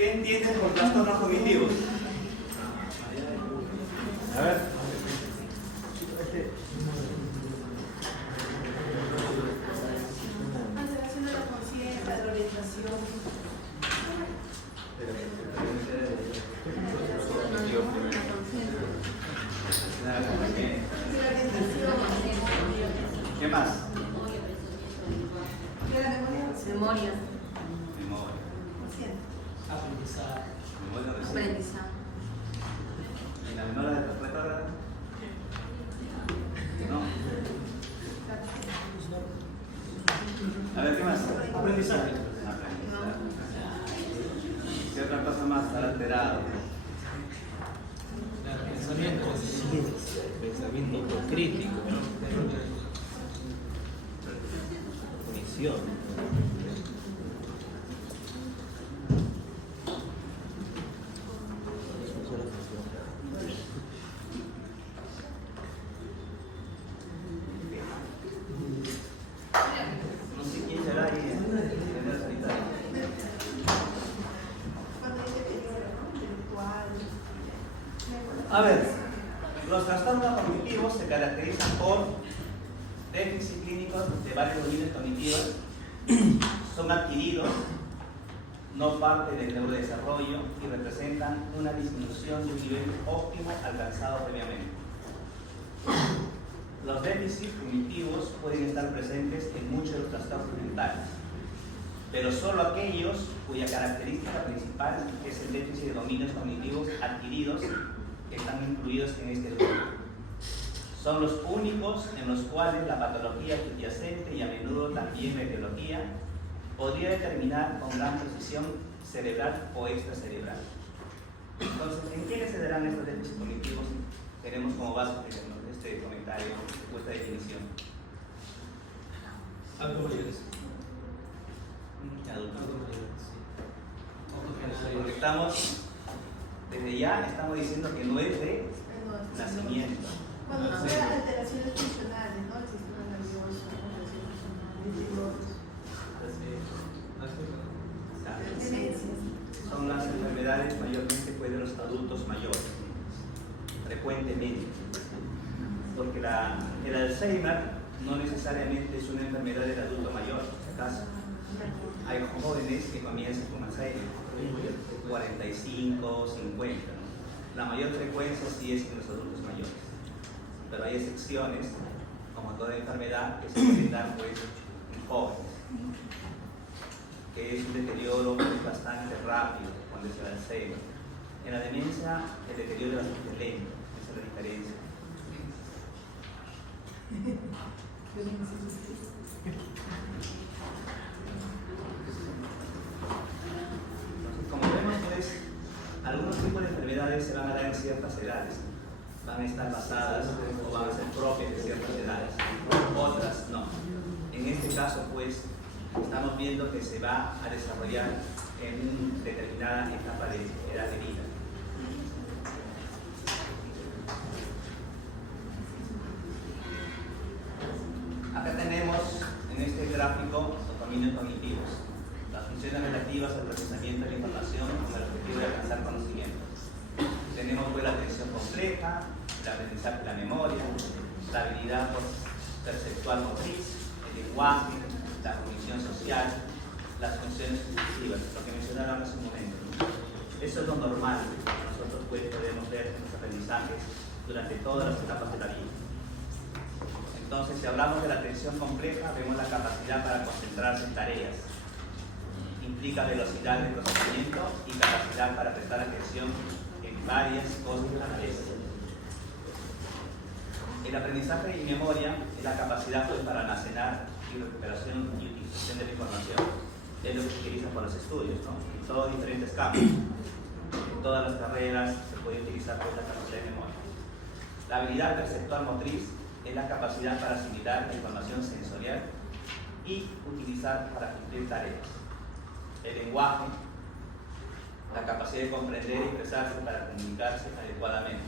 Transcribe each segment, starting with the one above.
¿Qué entienden por trastornos cognitivos? A ver. Alteración de la conciencia, de la orientación. ¿Qué más? Memoria. Aprendizaje. Aprendizaje. ¿En la memoria de retrógrada? No. A ver, ¿qué más? Aprendizaje. ¿Qué otra cosa más está alterado? Pensamiento crítico, cognición. No sé quién será ahí en el sanitario. Cuando hay deterioro, ¿no? Intelectual. A ver, los trastornos cognitivos se caracterizan por déficits clínicos de varios dominios cognitivos, son adquiridos, no parte del neurodesarrollo y representan una disminución de un nivel óptimo alcanzado previamente. Los déficits cognitivos pueden estar presentes en muchos de los trastornos mentales, pero solo aquellos cuya característica principal es el déficit de dominios cognitivos adquiridos están incluidos en este grupo. Son los únicos en los cuales la patología subyacente y a menudo también la etiología podría determinar con gran precisión cerebral o extracerebral. Entonces, ¿en quiénes se darán estos déficits cognitivos? Tenemos como base este comentario o esta definición. Algo mayores. Adultos. Algo mayores, sí. Porque estamos, desde ya estamos diciendo que no es de nacimiento. Cuando son alteraciones funcionales, ¿no? El sistema nervioso, demencias. Son las enfermedades mayormente pues, de los adultos mayores, frecuentemente. Porque el Alzheimer no necesariamente es una enfermedad del adulto mayor, si acaso. Hay jóvenes que comienzan con Alzheimer, 45, 50. ¿No? La mayor frecuencia sí es en los adultos mayores. Pero hay excepciones, como toda enfermedad, que se pueden dar pues, en jóvenes, que es un deterioro bastante rápido cuando es el Alzheimer. En la demencia, el deterioro es bastante lento, esa es la diferencia. Entonces, como vemos, pues, algunos tipos de enfermedades se van a dar en ciertas edades. Van a estar basadas o van a ser propias de ciertas edades, otras no. En este caso, pues, estamos viendo que se va a desarrollar en una determinada etapa de edad de vida. Acá tenemos en este gráfico los dominios cognitivos, las funciones relativas al procesamiento de la información con el objetivo de alcanzar conocimiento. Tenemos pues la atención compleja, el aprendizaje de la memoria, la habilidad perceptual motriz, el lenguaje, la cognición social, las funciones cognitivas, lo que mencionábamos hace un momento. Eso es lo normal que nosotros pues, podemos ver en los aprendizajes durante todas las etapas de la vida. Entonces, si hablamos de la atención compleja, vemos la capacidad para concentrarse en tareas. Implica velocidad de procesamiento y capacidad para prestar atención en varias cosas a la vez. El aprendizaje y memoria es la capacidad pues, para almacenar y recuperación y utilización de la información. Es lo que se utiliza por los estudios, ¿no? En todos diferentes campos. En todas las carreras se puede utilizar pues, la capacidad de memoria. La habilidad perceptual motriz es la capacidad para asimilar la información sensorial y utilizar para cumplir tareas. El lenguaje, la capacidad de comprender y expresarse para comunicarse adecuadamente.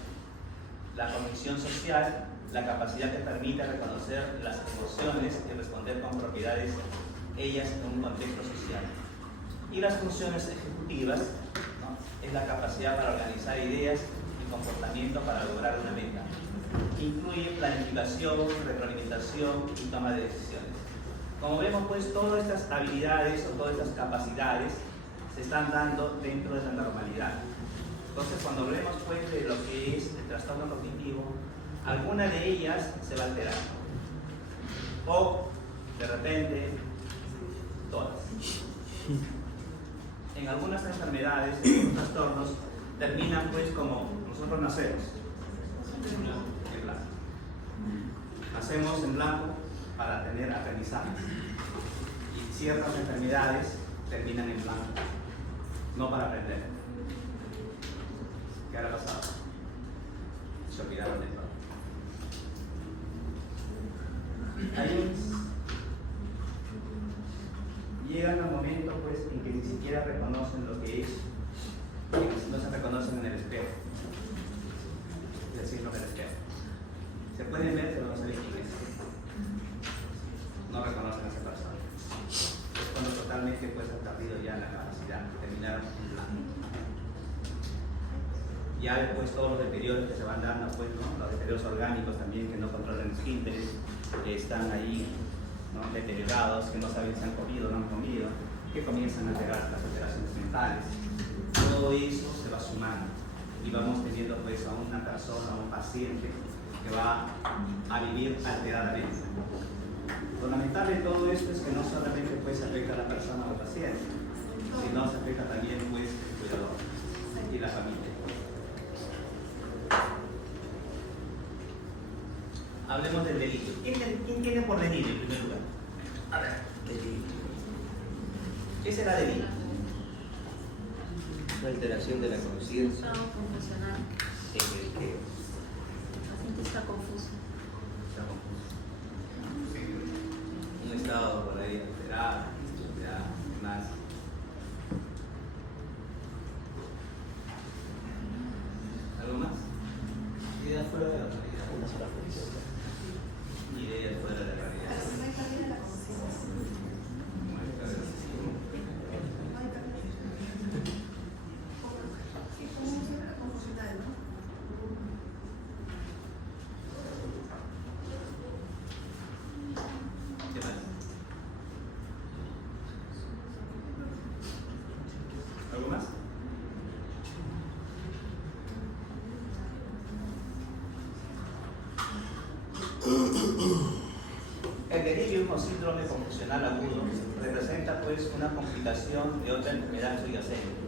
La cognición social, la capacidad que permite reconocer las emociones y responder con propiedades, ellas en un contexto social. Y las funciones ejecutivas, ¿no? Es la capacidad para organizar ideas y comportamiento para lograr una meta. Incluye planificación, retroalimentación y toma de decisiones. Como vemos, pues todas estas habilidades o todas estas capacidades se están dando dentro de la normalidad. Entonces, cuando hablemos pues de lo que es el trastorno cognitivo, alguna de ellas se va a alterar. O, de repente, todas. En algunas enfermedades, en algunos trastornos, terminan pues como nosotros nacemos, en blanco. Nacemos en blanco para tener aprendizajes. Y ciertas enfermedades terminan en blanco, no para aprender. ¿Qué habrá pasado? Se olvidaron de todo. Ahí llegan los momentos pues, en que ni siquiera reconocen lo que es, que no se reconocen en el espejo. Es decir, en el espejo. Se pueden ver, pero no saben quién es. No reconocen a esa persona. Es cuando totalmente pues, han perdido ya la capacidad de terminar en blanco. Ya después todos los deterioros que se van dando, pues, ¿no? Los deterioros orgánicos también que no controlan los esfínteres, que están ahí, ¿no? Deteriorados, que no saben si han comido o no han comido, que comienzan a alterar las alteraciones mentales. Todo eso se va sumando y vamos teniendo pues, a una persona, a un paciente que va a vivir alteradamente. Lo lamentable de todo esto es que no solamente pues, afecta a la persona o al paciente, sino se afecta también pues, el cuidador y la familia. Hablemos del delirio. ¿Quién tiene por delirio en primer lugar? A ver, delirio. ¿Qué será delirio? Una alteración de la conciencia. Estado confusional. En el que El paciente está confuso. Está confuso. Un estado por ahí alterado, ya más. ¿Algo más? Idea fuera de la realidad. Ideas fuera de la realidad. Pero no hay pérdida de la conciencia. No hay pérdida. Sí, como un cierre confusional, ¿no? ¿Qué más? ¿Algo más? El delirio o síndrome confusional agudo representa pues una complicación de otra enfermedad subyacente.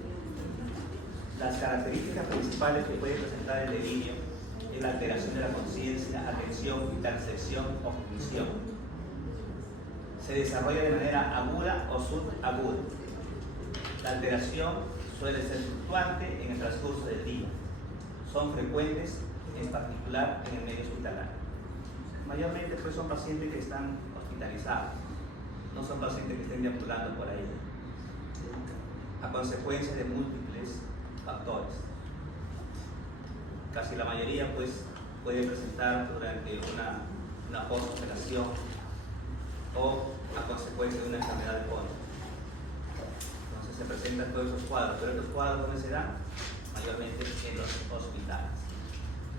Las características principales que puede presentar el delirio es la alteración de la conciencia, atención, percepción o cognición. Se desarrolla de manera aguda o subaguda. La alteración suele ser fluctuante en el transcurso del día. Son frecuentes, en particular en el medio hospitalario. Mayormente pues, son pacientes que están hospitalizados, no son pacientes que estén deambulando por ahí, a consecuencia de múltiples factores. Casi la mayoría pues, puede presentar durante una post-operación o a consecuencia de una enfermedad de fondo. Entonces se presentan todos esos cuadros, pero estos cuadros ¿dónde se dan? Mayormente en los hospitales,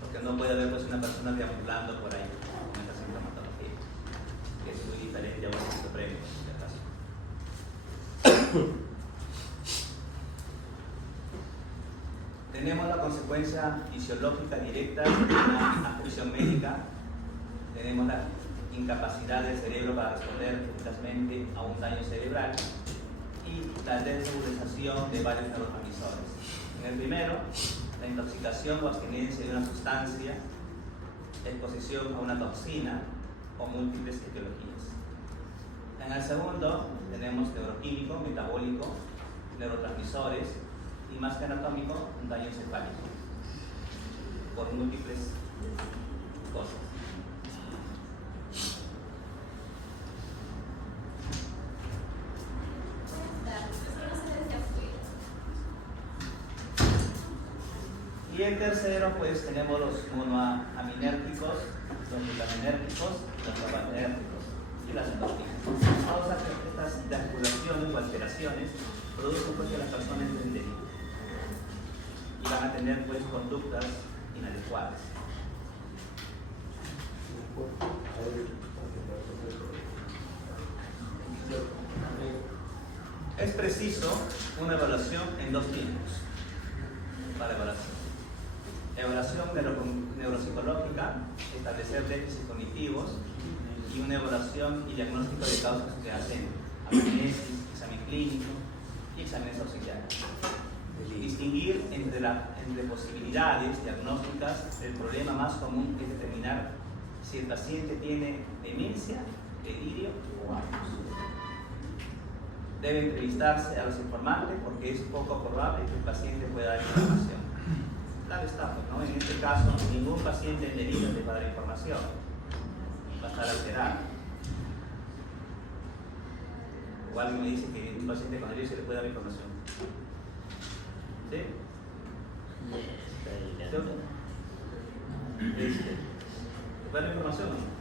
porque no puede haber pues, una persona deambulando por ahí con esta sintomatología, que es muy diferente a un esquizofrénico, si acaso. Tenemos la consecuencia fisiológica directa de una afección médica, tenemos la incapacidad del cerebro para responder eficazmente a un daño cerebral y la desregulación de varios neurotransmisores. En el primero, la intoxicación o abstinencia de una sustancia, exposición a una toxina o múltiples etiologías. En el segundo, tenemos neuroquímico, metabólico, neurotransmisores y más que anatómico, un daño encefálico por múltiples cosas. Y el tercero, pues tenemos los monoaminérgicos, los glutaminérgicos, los gabapenérgicos y las endorfinas. Todas estas desregulaciones o alteraciones producen pues que las personas entren en delito y van a tener pues conductas inadecuadas. Es preciso una evaluación en dos tiempos para evaluación. Evaluación neuropsicológica, establecer déficits cognitivos, y una evaluación y diagnóstico de causas que hacen anamnesis, examen clínico y exámenes auxiliares. Distinguir entre posibilidades diagnósticas, el problema más común es determinar si el paciente tiene demencia, delirio o ambos. Debe entrevistarse a los informantes porque es poco probable que el paciente pueda dar información. Claro está, ¿no? En este caso, ningún paciente en delirio te va a dar información. Va a estar alterado. O alguien me dice que un paciente con delirio se le puede dar información. ¿Sí? ¿Te puede dar información o no?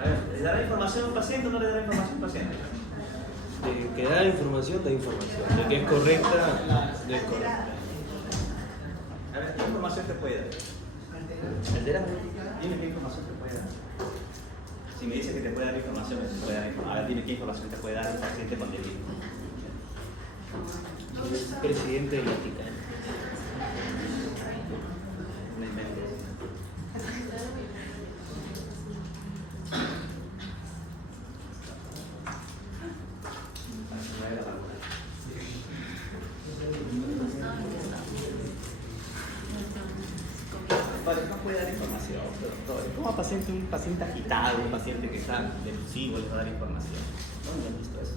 A ver, ¿le dará información a un paciente o no le dará información a un paciente? De que da información, da información. De que es correcta, no es correcta. A ver, ¿qué información te puede dar? ¿Altera? Dime qué información te puede dar. Si me dice que te puede dar información, te puede dar información. A ver, dime qué información te puede dar un paciente con delirio. Es presidente del Vaticano. No inventes. Vale, no puede dar información, doctor. ¿Cómo un paciente agitado, un paciente que está depresivo, le va a dar información? ¿Dónde han visto eso?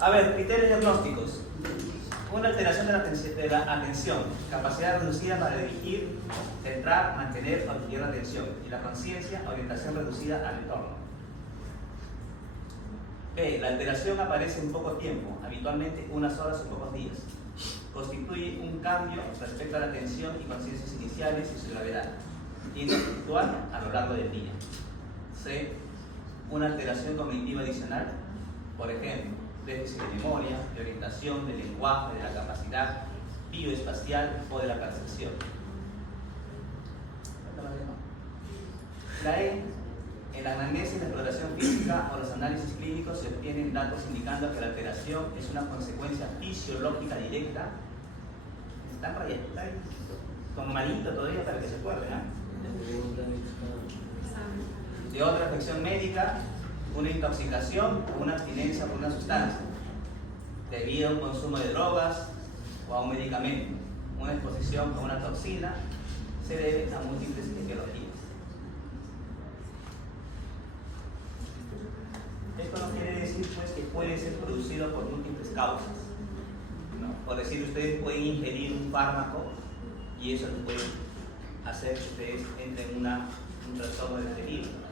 A ver, criterios diagnósticos. Una alteración de la atención, capacidad reducida para dirigir, centrar, mantener o adquirir la atención, y la conciencia, orientación reducida al entorno. B. La alteración aparece en poco tiempo, habitualmente unas horas o pocos días. Constituye un cambio respecto a la atención y conciencias iniciales y su gravedad. Tiende a fluctuar a lo largo del día. C. Una alteración cognitiva adicional, por ejemplo, déficit de memoria, de orientación, de lenguaje, de la capacidad bioespacial o de la percepción. La E. En la anamnesis, la exploración física o los análisis clínicos se obtienen datos indicando que la alteración es una consecuencia fisiológica directa. Está como malito todavía para que se acuerden, ¿eh? De otra afección médica, una intoxicación o una abstinencia por una sustancia, debido a un consumo de drogas o a un medicamento. Una exposición a una toxina se debe a múltiples etiologías. Esto no quiere decir pues que puede ser producido por múltiples causas, ¿no? Por decir, ustedes pueden ingerir un fármaco y eso puede hacer que ustedes entren en un trastorno del delirio.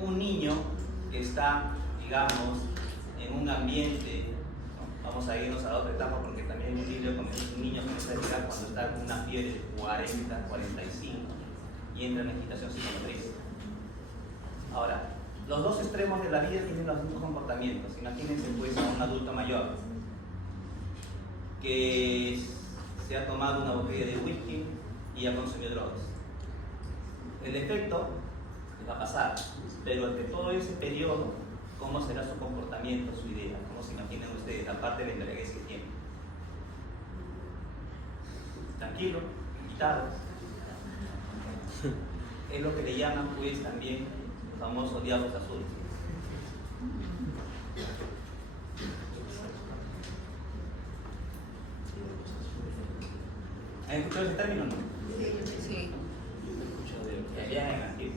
Un niño que está, digamos, en un ambiente, ¿no? Vamos a irnos a otra etapa porque también es un niño que comienza a llegar cuando está con una fiebre de 40, 45 y entra en agitación psicomotriz. Ahora, los dos extremos de la vida tienen los mismos comportamientos. Imagínense pues a un adulto mayor que se ha tomado una botella de whisky y ha consumido drogas. El efecto les va a pasar, pero entre todo ese periodo, ¿cómo será su comportamiento, su idea? ¿Cómo se imaginan ustedes, aparte de la embriaguez que tienen? Tranquilo, quitado. Es lo que le llaman pues también famosos diablos azules. ¿Han escuchado ese término o no? Sí. Bien, aquí.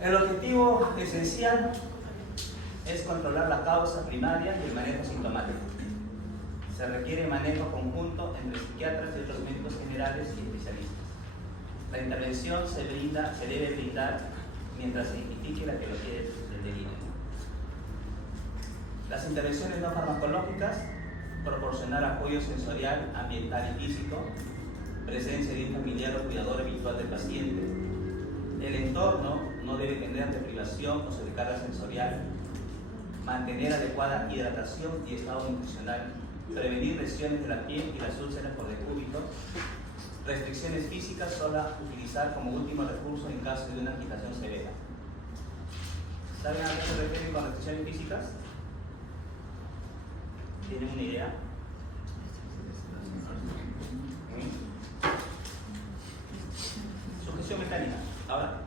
El objetivo esencial es controlar la causa primaria y el manejo sintomático. Se requiere manejo conjunto entre psiquiatras y otros médicos generales y especialistas. La intervención se debe brindar mientras se identifique la etiología del delito. Las intervenciones no farmacológicas: proporcionar apoyo sensorial, ambiental y físico, presencia de un familiar o cuidador habitual del paciente. El entorno no debe tener deprivación o sobrecarga sensorial. Mantener adecuada hidratación y estado nutricional. Prevenir lesiones de la piel y las úlceras por decúbito. Restricciones físicas solo utilizar como último recurso en caso de una agitación severa. ¿Saben a qué se refieren con restricciones físicas? ¿Tienen una idea? Sujeción mecánica. Ahora,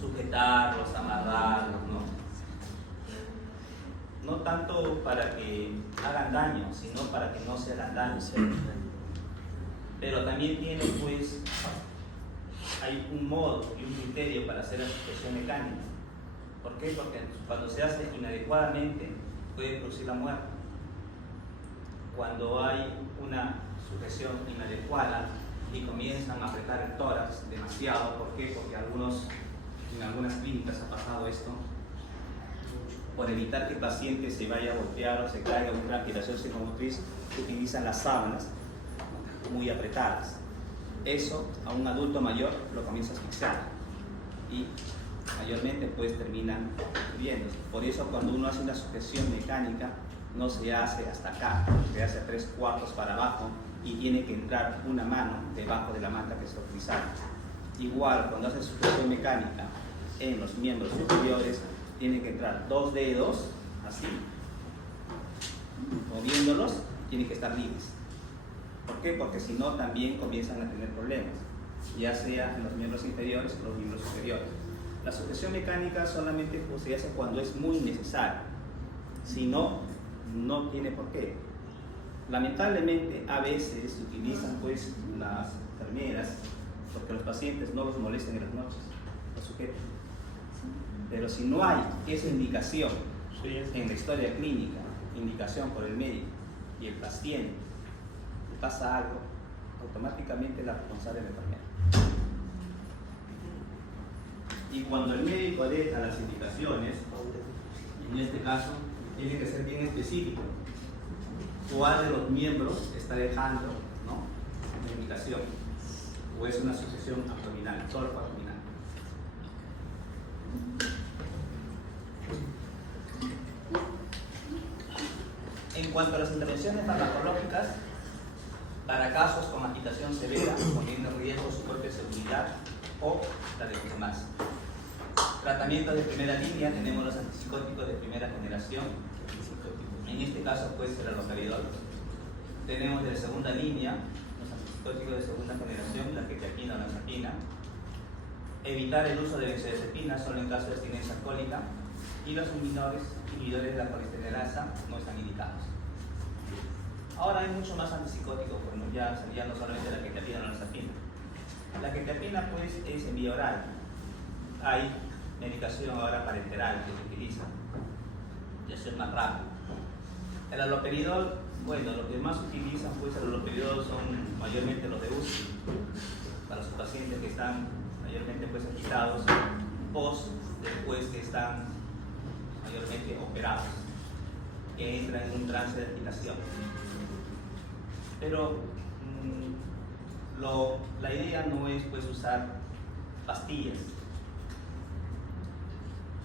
sujetarlos, amarrarlos, ¿no? No tanto para que hagan daño, sino para que no se hagan daño. Pero también tiene, pues, hay un modo y un criterio para hacer la sujeción mecánica. ¿Por qué? Porque cuando se hace inadecuadamente puede producir la muerte. Cuando hay una sujeción inadecuada y comienzan a apretar el tórax demasiado, ¿por qué? Porque en algunas clínicas ha pasado esto. Por evitar que el paciente se vaya a golpear o se caiga en una agitación psicomotriz, utilizan las sábanas muy apretadas. Eso a un adulto mayor lo comienza a asfixiar y mayormente pues terminan muriéndose. Por eso cuando uno hace una sujeción mecánica no se hace hasta acá, se hace a 3/4 para abajo y tiene que entrar una mano debajo de la manta que se utiliza. Igual cuando hace sujeción mecánica en los miembros superiores tienen que entrar 2 dedos así, moviéndolos, tienen que estar libres. ¿Por qué? Porque si no también comienzan a tener problemas, ya sea en los miembros inferiores o los miembros superiores. La sujeción mecánica solamente se hace cuando es muy necesario, si no, no tiene por qué. Lamentablemente a veces se utilizan pues las enfermeras porque los pacientes no los molesten en las noches, los sujetan. Pero si no hay esa indicación en la historia clínica, indicación por el médico y el paciente, pasa algo, automáticamente la responsable es la enfermera. Y cuando el médico deja las indicaciones, en este caso, tiene que ser bien específico. ¿Cuál de los miembros está dejando, ¿no?, la indicación? ¿O es una sujeción abdominal, solo abdominal? En cuanto a las intervenciones farmacológicas, para casos con agitación severa, poniendo en riesgo su propia seguridad o la de los demás. Tratamientos de primera línea, tenemos los antipsicóticos de primera generación. En este caso puede ser el aloperidol. Tenemos de segunda línea los antipsicóticos de segunda generación, la quetiapina o la olanzapina. Evitar el uso de benzodiazepina solo en caso de abstinencia alcohólica. Y los inhibidores de la colinesterosa no están indicados. Ahora hay mucho más antipsicóticos, bueno, ya no solamente la quetiapina o la olanzapina. La quetiapina pues es en vía oral. Hay medicación ahora parenteral que se utiliza, y eso es más rápido. El aloperidol, bueno, lo que más utilizan pues el aloperidol son mayormente los de UCI, para los pacientes que están mayormente pues agitados, después que están mayormente operados, que entran en un trance de agitación. Pero la idea no es pues usar pastillas.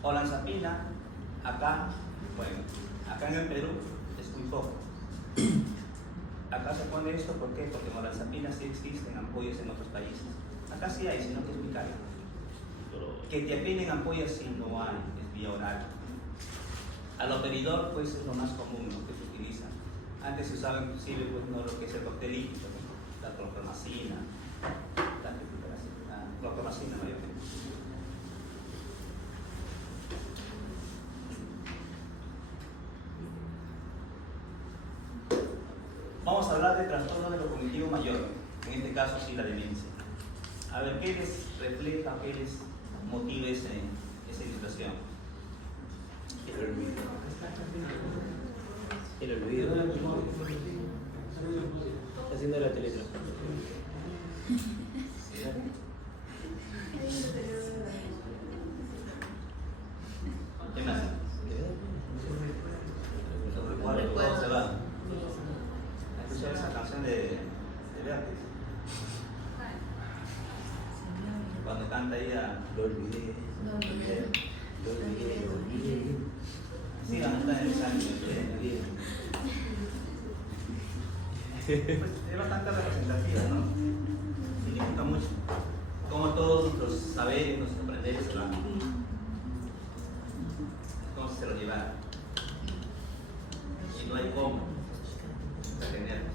Olanzapina, acá en el Perú es muy poco. Acá se pone esto, ¿por qué? Porque en olanzapina sí existen ampollas en otros países. Acá sí hay, sino que es muy caro. Quetiapina en ampollas sí no hay, es vía oral. Aloperidol pues es lo más común, ¿no?, que se utiliza. Antes se usaba inclusive pues, no, lo que es el coctelito, la clorpromacina, la clorpromacina mayormente. Vamos a hablar de trastorno de lo cognitivo mayor, en este caso sí la demencia. A ver, ¿qué les refleja, qué les motiva esa ilustración? El olvido. Haciendo la teletransferencia. ¿Qué más? Los recuerdos, todos se van. ¿Escuchado esa canción de Vértiz? Cuando canta ella, Lo olvidé. No olvidé. Lo olvidé, lo olvidé. sí, van a estar en el sangre. Pues es bastante representativa, ¿no? Significa mucho. Como todos nuestros saberes, nuestros aprenderes se van. Como si se los llevaran. Y no hay cómo retenerlos.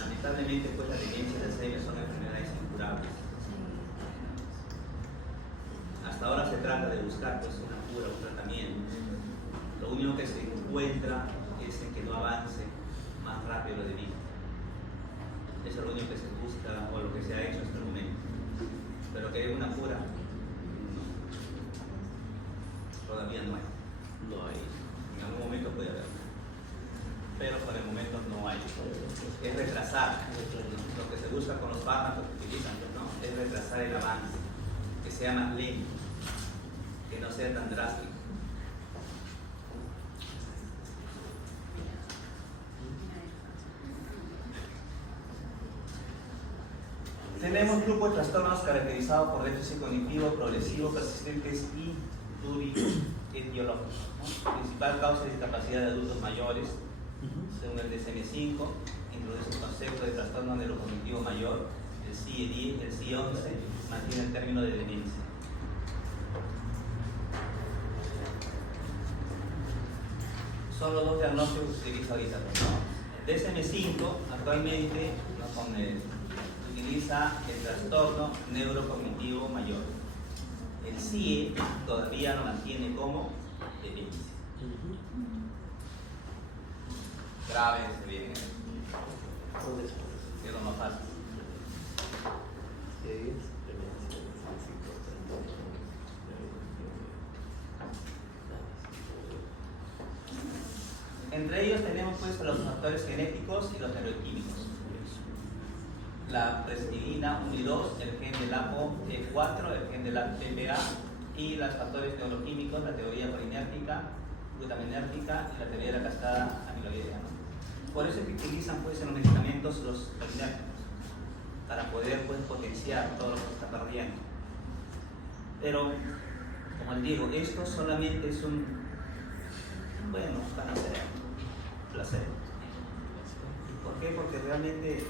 Lamentablemente, pues la demencia y el Alzheimer son enfermedades incurables. Hasta ahora se trata de buscar pues, una cura, un tratamiento. Lo único que se encuentra es en que no avance más rápido lo debido. Eso es lo único que se busca o lo que se ha hecho hasta el momento. Pero que hay una cura, no. Todavía no hay. No hay. En algún momento puede haber. Pero por el momento no hay. Es retrasar. Lo que se busca con los fármacos que utilizan, ¿no? Es retrasar el avance. Que sea más lento. Que no sea tan drástico. Tenemos grupos de trastornos caracterizados por déficit cognitivo, progresivo, persistentes y plurietiológicos. ¿No? Principal causa de discapacidad de adultos mayores, según el DSM-5, introduce el concepto de trastorno neurocognitivo mayor, el CIE-10, el CIE-11, mantiene el término de demencia. Son los dos diagnósticos que se utiliza ahorita. ¿No? El DSM-5 actualmente utiliza el trastorno neurocognitivo mayor. El CIE todavía lo mantiene como demencia. Grábense bien. Es lo más fácil. Entre ellos tenemos pues los factores genéticos y los neuroquímicos. La prestigina 1 y 2, el gen del ApoE4, el gen del APPA y los factores neuroquímicos, la teoría colinérgica, glutaminérgica y la teoría de la cascada amiloidea. ¿No? Por eso es que utilizan pues en los medicamentos los colinérgicos para poder pues potenciar todo lo que se está perdiendo. Pero, como les digo, esto solamente es un, bueno, placer. ¿Por qué? Porque realmente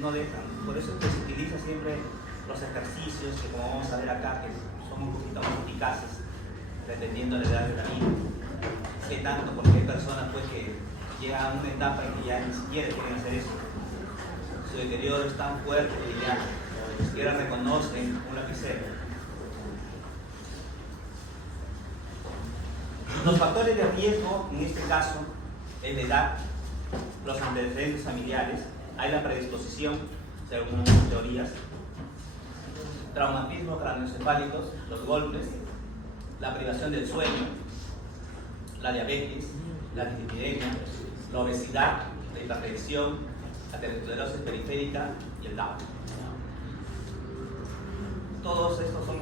no dejan. Por eso es que se utiliza siempre los ejercicios que, como vamos a ver acá, que son un poquito más eficaces dependiendo de la edad de la vida. ¿Qué tanto? Porque hay personas pues, que llegan a una etapa en que ya ni siquiera quieren hacer eso. Su deterioro es tan fuerte que ya ni siquiera reconocen un lapicero. Los factores de riesgo, en este caso, es la edad, los antecedentes familiares, hay la predisposición, según teorías, traumatismos craneoencefálicos, los golpes, la privación del sueño, la diabetes, la dislipidemia, la obesidad, la hipertensión, la aterosclerosis periférica y el Down. Todos estos son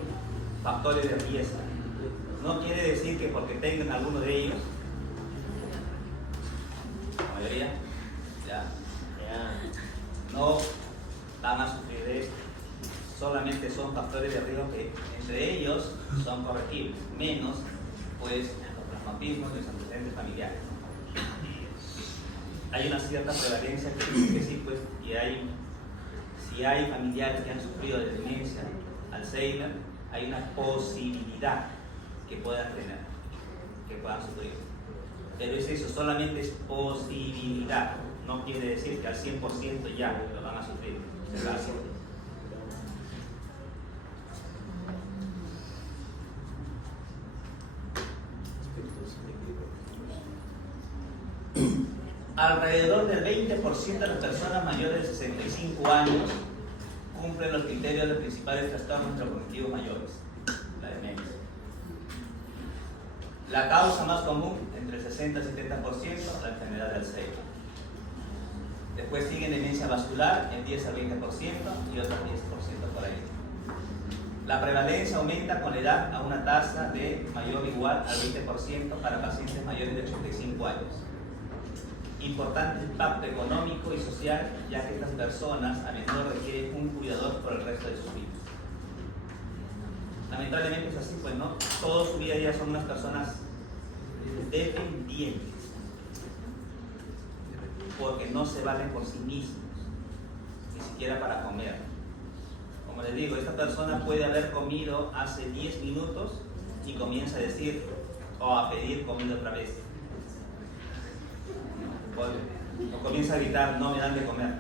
factores de riesgo. No quiere decir que porque tengan alguno de ellos, la mayoría, ya no van a sufrir de esto. Solamente son factores de riesgo que entre ellos son corregibles, menos pues los plasmatismos y los antecedentes familiares. Hay una cierta prevalencia que dice que sí, pues, si hay familiares que han sufrido de demencia, Alzheimer, hay una posibilidad que puedan tener, que puedan sufrir. Pero es eso, solamente es posibilidad. No quiere decir que al 100% ya lo van a sufrir. Alrededor del 20% de las personas mayores de 65 años cumplen los criterios de principales trastornos neurocognitivos mayores, la demencia. La causa más común, entre el 60 y 70%, la enfermedad de Alzheimer. Después sigue demencia vascular en 10 al 20% y otros 10% por ahí. La prevalencia aumenta con la edad a una tasa de mayor o igual al 20% para pacientes mayores de 85 años. Importante impacto económico y social, ya que estas personas a menudo requieren un cuidador por el resto de sus vidas. Lamentablemente es así, pues no, toda su vida ya son unas personas dependientes, porque no se valen por sí mismos, ni siquiera para comer. Como les digo, esta persona puede haber comido hace 10 minutos y comienza a decir o a pedir comida otra vez. O comienza a gritar, no me dan de comer.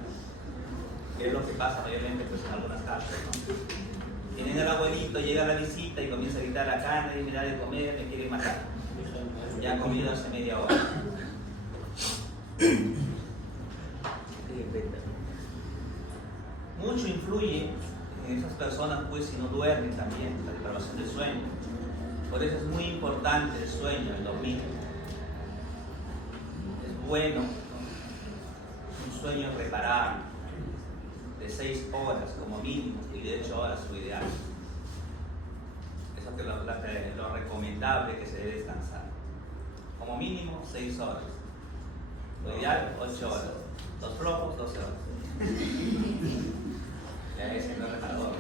Que es lo que pasa mayormente pues, en algunas casas, ¿no? Tienen el abuelito, llega a la visita y comienza a gritar acá, nadie me da de comer, me quieren matar. Ya ha comido hace media hora. Mucho influye en esas personas, pues, si no duermen también, la depravación del sueño. Por eso es muy importante el sueño, el dormir. Es bueno, ¿no? Un sueño reparable, de 6 horas como mínimo, y de 8 horas su ideal. Eso es lo recomendable que se debe descansar. Como mínimo 6 horas. Lo ideal, 8 horas. Los flojos, 12 horas. Ya ese no es reparador.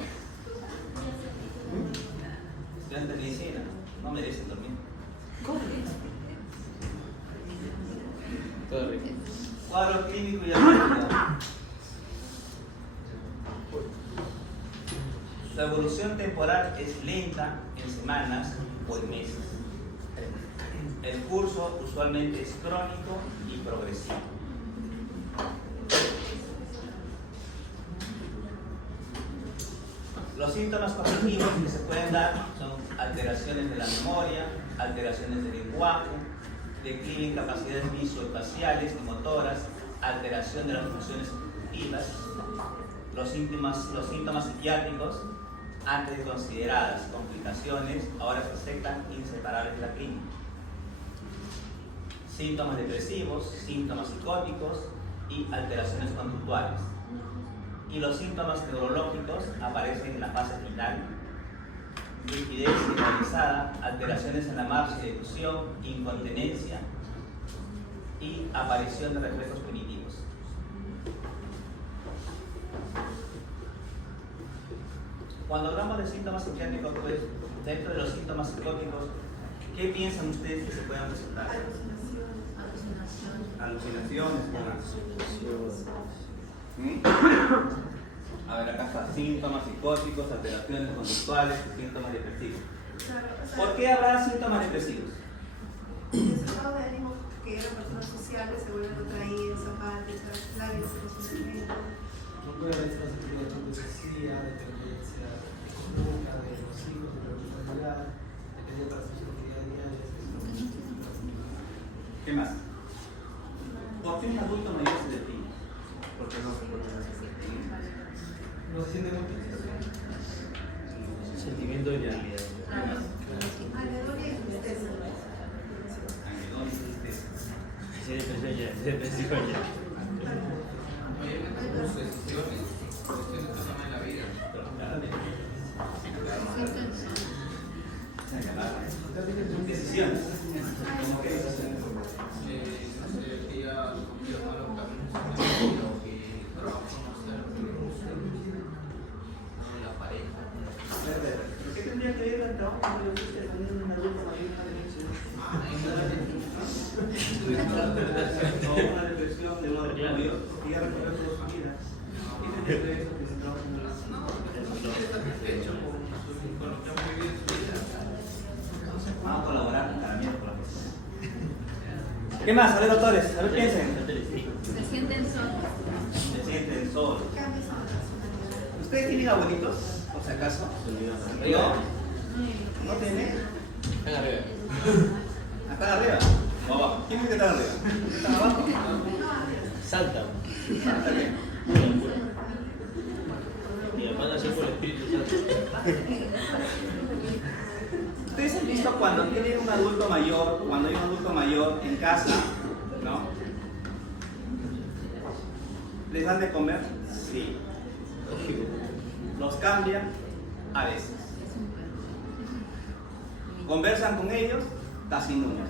Estudiantes de medicina no merecen dormir. Todo rico. Cuadro clínico y analítico. Su evolución temporal es lenta en semanas o en meses. El curso usualmente es crónico y progresivo. Los síntomas cognitivos que se pueden dar son alteraciones de la memoria, alteraciones del lenguaje, declive en capacidades visoespaciales y motoras, alteración de las funciones ejecutivas. Los síntomas psiquiátricos, antes consideradas complicaciones, ahora se aceptan inseparables de la clínica. Síntomas depresivos, síntomas psicóticos y alteraciones conductuales. Y los síntomas neurológicos aparecen en la fase final: rigidez generalizada, alteraciones en la marcha y ejecución, incontinencia y aparición de reflejos primitivos. Cuando hablamos de síntomas psiquiátricos, pues, dentro de los síntomas psicóticos, ¿qué piensan ustedes que se puedan presentar? Alucinaciones. A ver, acá está: síntomas psicóticos, alteraciones conductuales y síntomas depresivos. ¿Por qué habrá síntomas depresivos? El estado de ánimo que eran personas sociales se vuelven retraídas, apáticas, labios en los sentimientos. No puede haber esta situación de depresión, dependencia económica de los hijos, de la responsabilidad, dependencia para sus actividades diarias. ¿Qué más? ¿Por qué un adulto mayor se deprime? Porque no se puede hacer. No se siente muy triste. Sentimiento de debilidad. Anedonia y tristeza. Anedonia y tristeza. Sí, depresión ya. Depresión ya. Decisiones que toman en la vida. Decisiones. ¿Cómo que decisiones? No sé, que ya cumplió malos caminos o que trabajo no ser la pareja. ¿Pero qué tendría que ver el trabajo con lo que usted es un adulto mayor y una demencia? No, una depresión de un adulto mayor, porque ya recorrió toda su vida. ¿Qué tendría que ver eso que se trabaja en la Satisfecho con lo que han vivido en su vida. Vamos a colaborar con la miércoles. ¿Qué más? A ver, doctores, a ver, piensen. Se sienten solos. Se sienten solos. Cambios en la personalidad. ¿Ustedes tienen abuelitos, por si acaso? ¿No? ¿No tienen? Acá arriba. ¿Acá arriba? ¿O abajo? ¿Quién es que está arriba? ¿Están abajo? Salta. Está bien. Y además nació por el Espíritu Santo. Ustedes han visto cuando tienen un adulto mayor, cuando hay un adulto mayor en casa, ¿no? ¿Les dan de comer? Sí. ¿Los cambian? A veces. ¿Conversan con ellos? Casi nunca.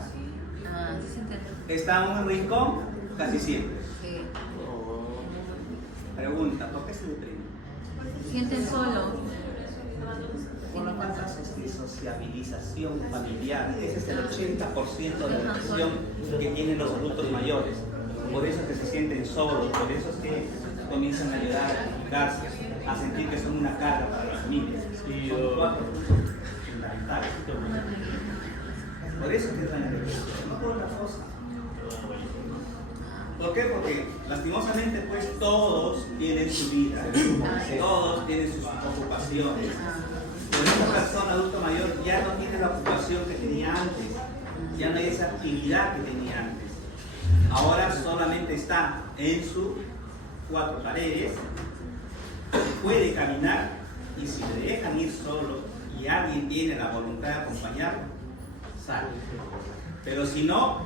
Ah, sí se entiende. ¿Están en un rincón? Casi siempre. Sí. Pregunta, ¿por qué se deprimen? Sienten solo. Por la falta de sociabilización familiar. Ese es el 80% de la depresión que tienen los adultos mayores. Por eso es que se sienten solos, por eso es que comienzan a llorar, a complicarse, a sentir que son una carga para las familias. Son 4 puntos fundamentales. Por eso es que traen depresión, no por otra cosa. ¿Por qué? Porque lastimosamente pues todos tienen su vida, todos tienen sus ocupaciones. Pero esta persona adulto mayor ya no tiene la ocupación que tenía antes, ya no hay esa actividad que tenía antes. Ahora solamente está en sus 4 paredes, puede caminar y si le dejan ir solo y alguien tiene la voluntad de acompañarlo, sale. Pero si no,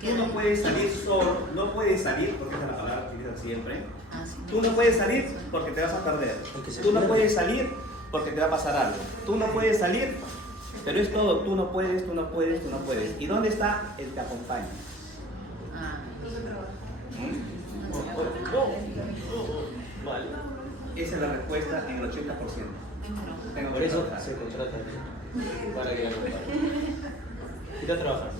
tú no puedes salir solo, no puedes salir, porque esa es la palabra que utilizan siempre. Tú no puedes salir porque te vas a perder. Tú no puedes salir porque te va a pasar algo. Tú no puedes salir, pero es todo. Tú no puedes, tú no puedes, tú no puedes. ¿Y dónde está el que acompaña? Vale. Esa es la respuesta en el 80%. Tengo Por que eso trabajar. se contrata para que acompañe. Ir a trabajar.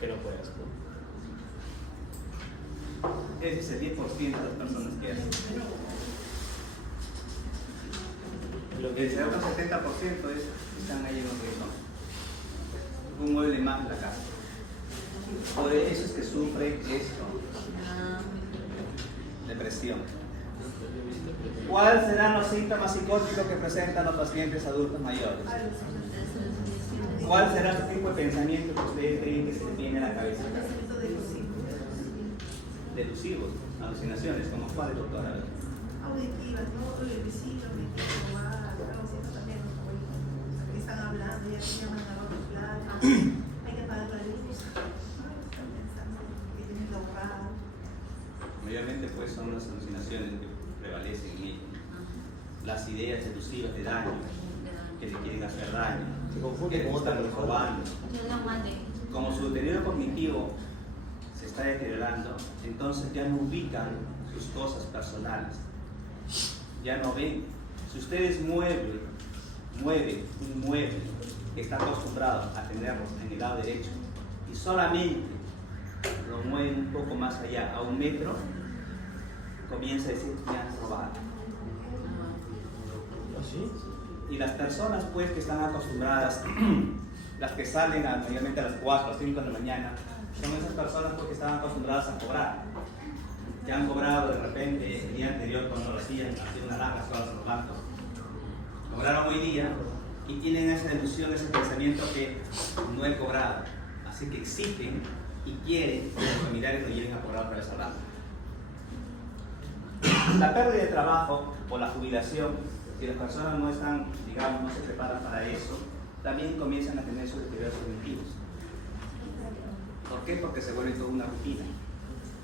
Pero puedas, ¿no? Ese es el 10% de las personas que hacen. El otro 70% están ahí en lo que son. Un mueble más en la casa. Por eso es que sufre esto. Depresión. ¿Cuáles serán los síntomas psicóticos que presentan los pacientes adultos mayores? ¿Cuál será ese tipo de pensamiento que ustedes creen que se les viene a la cabeza? Delusivos, alucinaciones, como cuál, doctora? Auditivas, ¿no? El vecino me quiere robar, algo así, ¿no? También los abuelitos, o sea, que están hablando, ya que llaman a otro plata, hay que pagar la luz, ¿no? Están pensando que tienen que ahorrar. Mayormente pues son las alucinaciones que prevalecen en ellos. Las ideas delusivas de daño, que le quieren hacer daño, Se confunde que con otra están persona. robando. Como su deterioro cognitivo se está deteriorando, entonces ya no ubican sus cosas personales, ya no ven. Si ustedes mueven un mueble que está acostumbrado a tenerlo en el lado derecho y solamente lo mueven un poco más allá, a 1 metro, comienza a decir me han robado. ¿Así? Y las personas pues que están acostumbradas, las que salen mayormente a las 4 o 5 de la mañana, son esas personas pues, que están acostumbradas a cobrar. Que han cobrado de repente el día anterior cuando lo hacían unas largas horas en los bancos. Cobraron hoy día y tienen esa ilusión, ese pensamiento que no he cobrado. Así que exigen y quieren que los familiares lo lleven a cobrar otra vez al banco. La pérdida de trabajo o la jubilación, si las personas no están, digamos, no se preparan para eso, también comienzan a tener sus deterioros cognitivos. ¿Por qué? Porque se vuelve toda una rutina.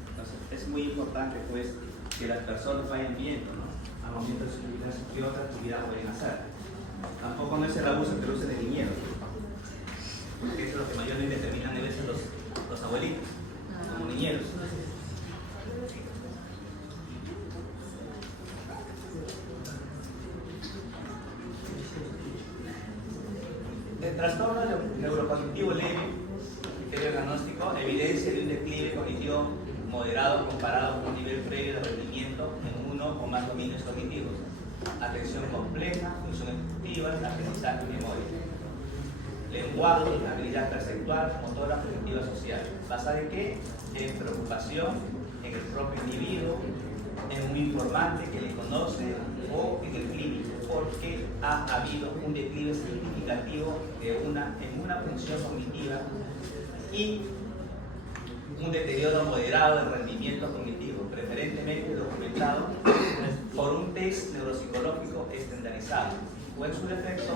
Entonces, es muy importante pues que las personas vayan viendo, ¿no? Al momento de su jubilación, qué otra actividad pueden hacer. Tampoco no es el abuso que lo usen de niñeros, porque eso es lo que mayormente terminan a veces los abuelitos, como niñeros. El trastorno neurocognitivo leve, criterio diagnóstico, evidencia de un declive cognitivo moderado comparado con un nivel previo de rendimiento en uno o más dominios cognitivos. Atención compleja, función ejecutiva, aprendizaje y memoria. Lenguaje, habilidad perceptual, motora, cognitiva social. ¿Basada en qué? En preocupación, en el propio individuo, en un informante que le conoce o en el clínico, porque ha habido un declive significativo en una función cognitiva y un deterioro moderado del rendimiento cognitivo, preferentemente documentado por un test neuropsicológico estandarizado o en su defecto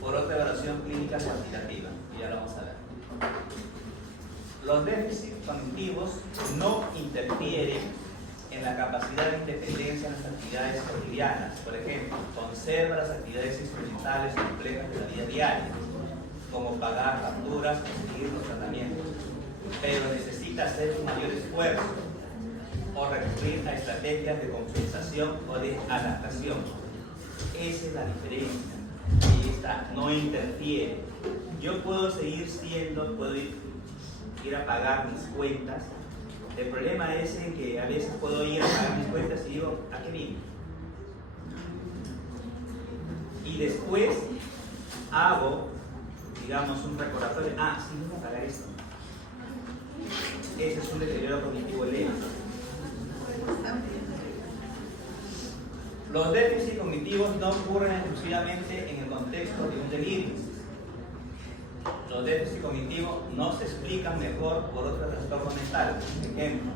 por otra evaluación clínica cuantitativa. Y ya lo vamos a ver. Los déficits cognitivos no interfieren en la capacidad de independencia en las actividades cotidianas. Por ejemplo, conserva las actividades instrumentales complejas de la vida diaria, como pagar facturas o seguir los tratamientos, pero necesita hacer un mayor esfuerzo o recurrir a estrategias de compensación o de adaptación. Esa es la diferencia. Y esta no interfiere. Yo puedo seguir siendo, puedo ir a pagar mis cuentas. El problema es en que a veces puedo ir a pagar mis cuentas y digo, ¿a qué vine? Y después hago, digamos, un recordatorio. Sí, voy a pagar esto. Ese es un deterioro cognitivo leve. Los déficits cognitivos no ocurren exclusivamente en el contexto de un delirio. Los déficits cognitivos no se explican mejor por otros trastornos mentales. Por ejemplo,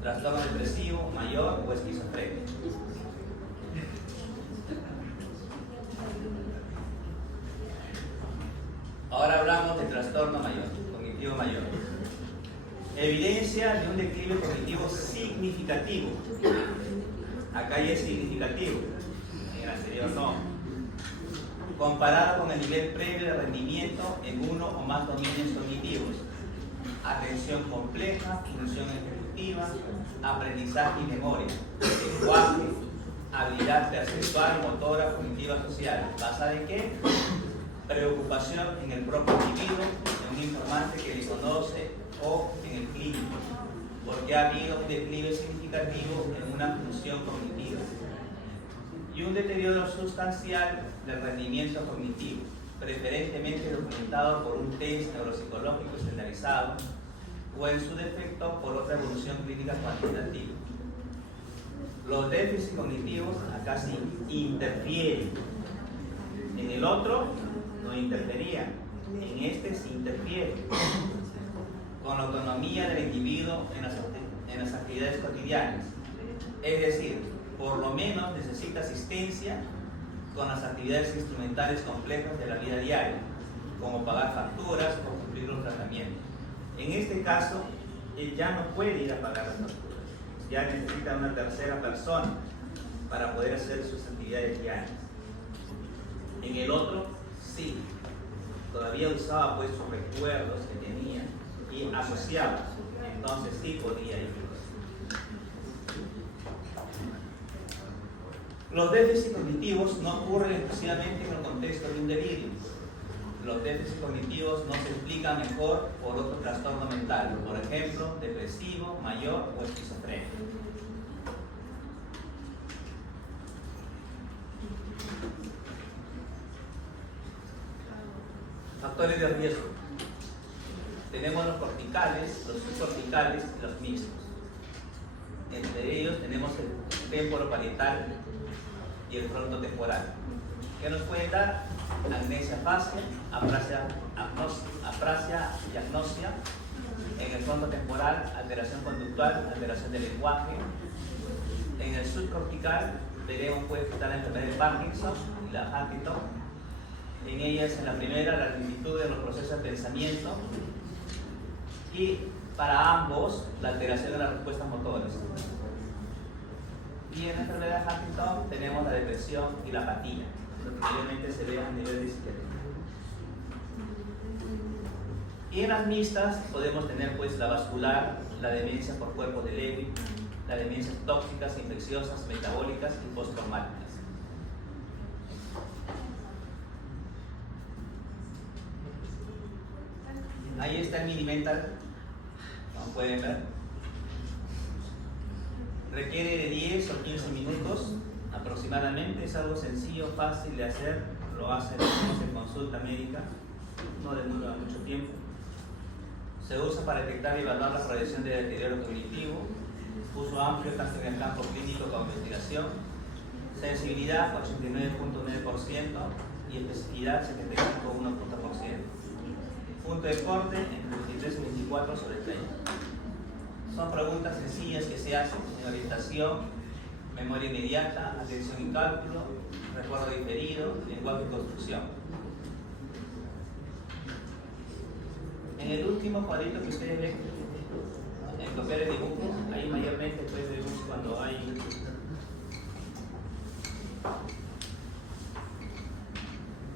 trastorno depresivo mayor o esquizofrenia. Ahora hablamos de trastorno mayor, cognitivo mayor. Evidencia de un declive cognitivo significativo. Acá ya es significativo, en el anterior no. Comparado con el nivel previo de rendimiento en uno o más dominios cognitivos. Atención compleja, función ejecutiva, aprendizaje y memoria, lenguaje, habilidad perceptual, motora, cognitiva, social. ¿Basada en qué? Preocupación en el propio individuo, en un informante que le conoce o en el clínico, porque ha habido un declive significativo en una función cognitiva y un deterioro sustancial del rendimiento cognitivo, preferentemente documentado por un test neuropsicológico estandarizado o en su defecto por otra evolución clínica cuantitativa. Los déficits cognitivos acá sí interfieren, en el otro no interferían, en este sí interfiere con la autonomía del individuo en las actividades cotidianas. Es decir, por lo menos necesita asistencia con las actividades instrumentales complejas de la vida diaria, como pagar facturas o cumplir los tratamientos. En este caso, él ya no puede ir a pagar las facturas, ya necesita una tercera persona para poder hacer sus actividades diarias. En el otro, sí, todavía usaba pues sus recuerdos que tenía y asociaba, entonces sí podía ir. Los déficits cognitivos no ocurren exclusivamente en el contexto de un delirio. Los déficits cognitivos no se explican mejor por otro trastorno mental, por ejemplo, depresivo, mayor o esquizofrenia. Factores de riesgo. Tenemos los corticales, los subcorticales y los mixtos. Entre ellos tenemos el temporoparietal y el frontotemporal, que nos puede dar amnesia fácil, aprasia y agnosia. En el frontotemporal, alteración conductual, alteración del lenguaje. En el subcortical veremos pues que está la enfermedad de Parkinson y la Huntington. En ellas, en la primera, la lentitud de los procesos de pensamiento, y para ambos la alteración de las respuestas motoras. Y en la enfermedad de Huntington tenemos la depresión y la apatía, lo que mayormente se ve a nivel de psiquiatría. Y en las mixtas podemos tener pues la vascular, la demencia por cuerpo de Lewy, las demencias tóxicas, infecciosas, metabólicas y postraumáticas. Ahí está el mini mental, como pueden ver. Requiere de 10 o 15 minutos aproximadamente, es algo sencillo, fácil de hacer, lo hacen en consulta médica, no demora mucho tiempo. Se usa para detectar y evaluar la proyección de deterioro cognitivo, uso amplio tanto en el campo clínico como investigación, sensibilidad 89.9% y especificidad 75.1%. Punto de corte entre 23 y 24 sobre 30. Son preguntas sencillas que se hacen en orientación, memoria inmediata, atención y cálculo, recuerdo diferido, lenguaje y construcción. En el último cuadrito que ustedes ven, en copiar el dibujo, ahí mayormente pues vemos cuando hay